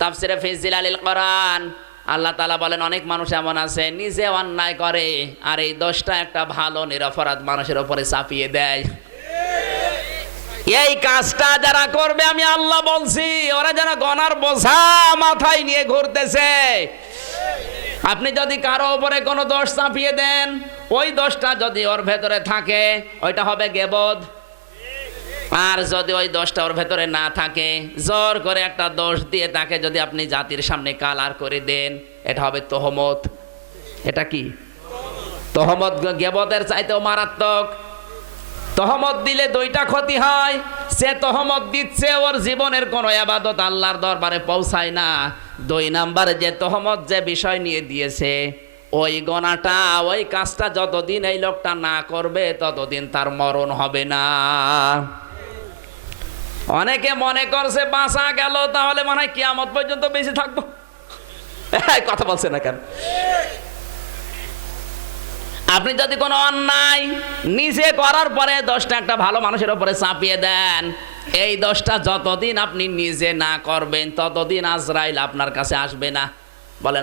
তাফসিরে ফি জিলালিল কোরআন। আল্লাহ তাআলা বলেন, অনেক মানুষ এমন আছে নিজে অন্যায় করে আর এই দোষটা একটা ভালো নিরপরাধ মানুষের উপরে চাপিয়ে দেয়। এই কাজটা যারা করবে, আমি আল্লাহ বলছি, ওরা যেন গনার বোঝা মাথায় নিয়ে ঘুরতেছে। আপনি যদি কারো উপরে কোনো দোষ চাপিয়ে দেন, ওই দোষটা যদি ওর ভেতরে থাকে, ওইটা হবে গীবত। আর যদি ওই দোষটা ওর ভেতরে না থাকে, জোর করে একটা দোষ দিয়ে তাকে যদি আপনি জাতির সামনে কালার করে দেন, এটা হবে তোহমত। এটা কি? তোহমত গীবতের চাইতেও মারাত্মক। তহমত দিলে 2টা ক্ষতি হয়। সে তহমত দিচ্ছে, ওর জীবনের কোনো ইবাদত আল্লাহর দরবারে পৌঁছায় না। 2 নম্বরে যে তহমত যে বিষয় নিয়ে দিয়েছে, ওই গোনাটা, ওই কাজটা যতদিন এই লোকটা না করবে ততদিন তার মরণ হবে না। অনেকে মনে করছে বাঁচা গেল, তাহলে মনে হয় কিয়ামত পর্যন্ত বেঁচে থাকবো। কথা বলছে না কেন? আপনি যদি কোনো অন্যায় নিজে করার পরে দোষটা একটা ভালো মানুষের উপরে চাপিয়ে দেন, এই দোষটা যতদিন আপনি নিজে না করবেন ততদিন আজরাইল আপনার কাছে আসবে না। বলেন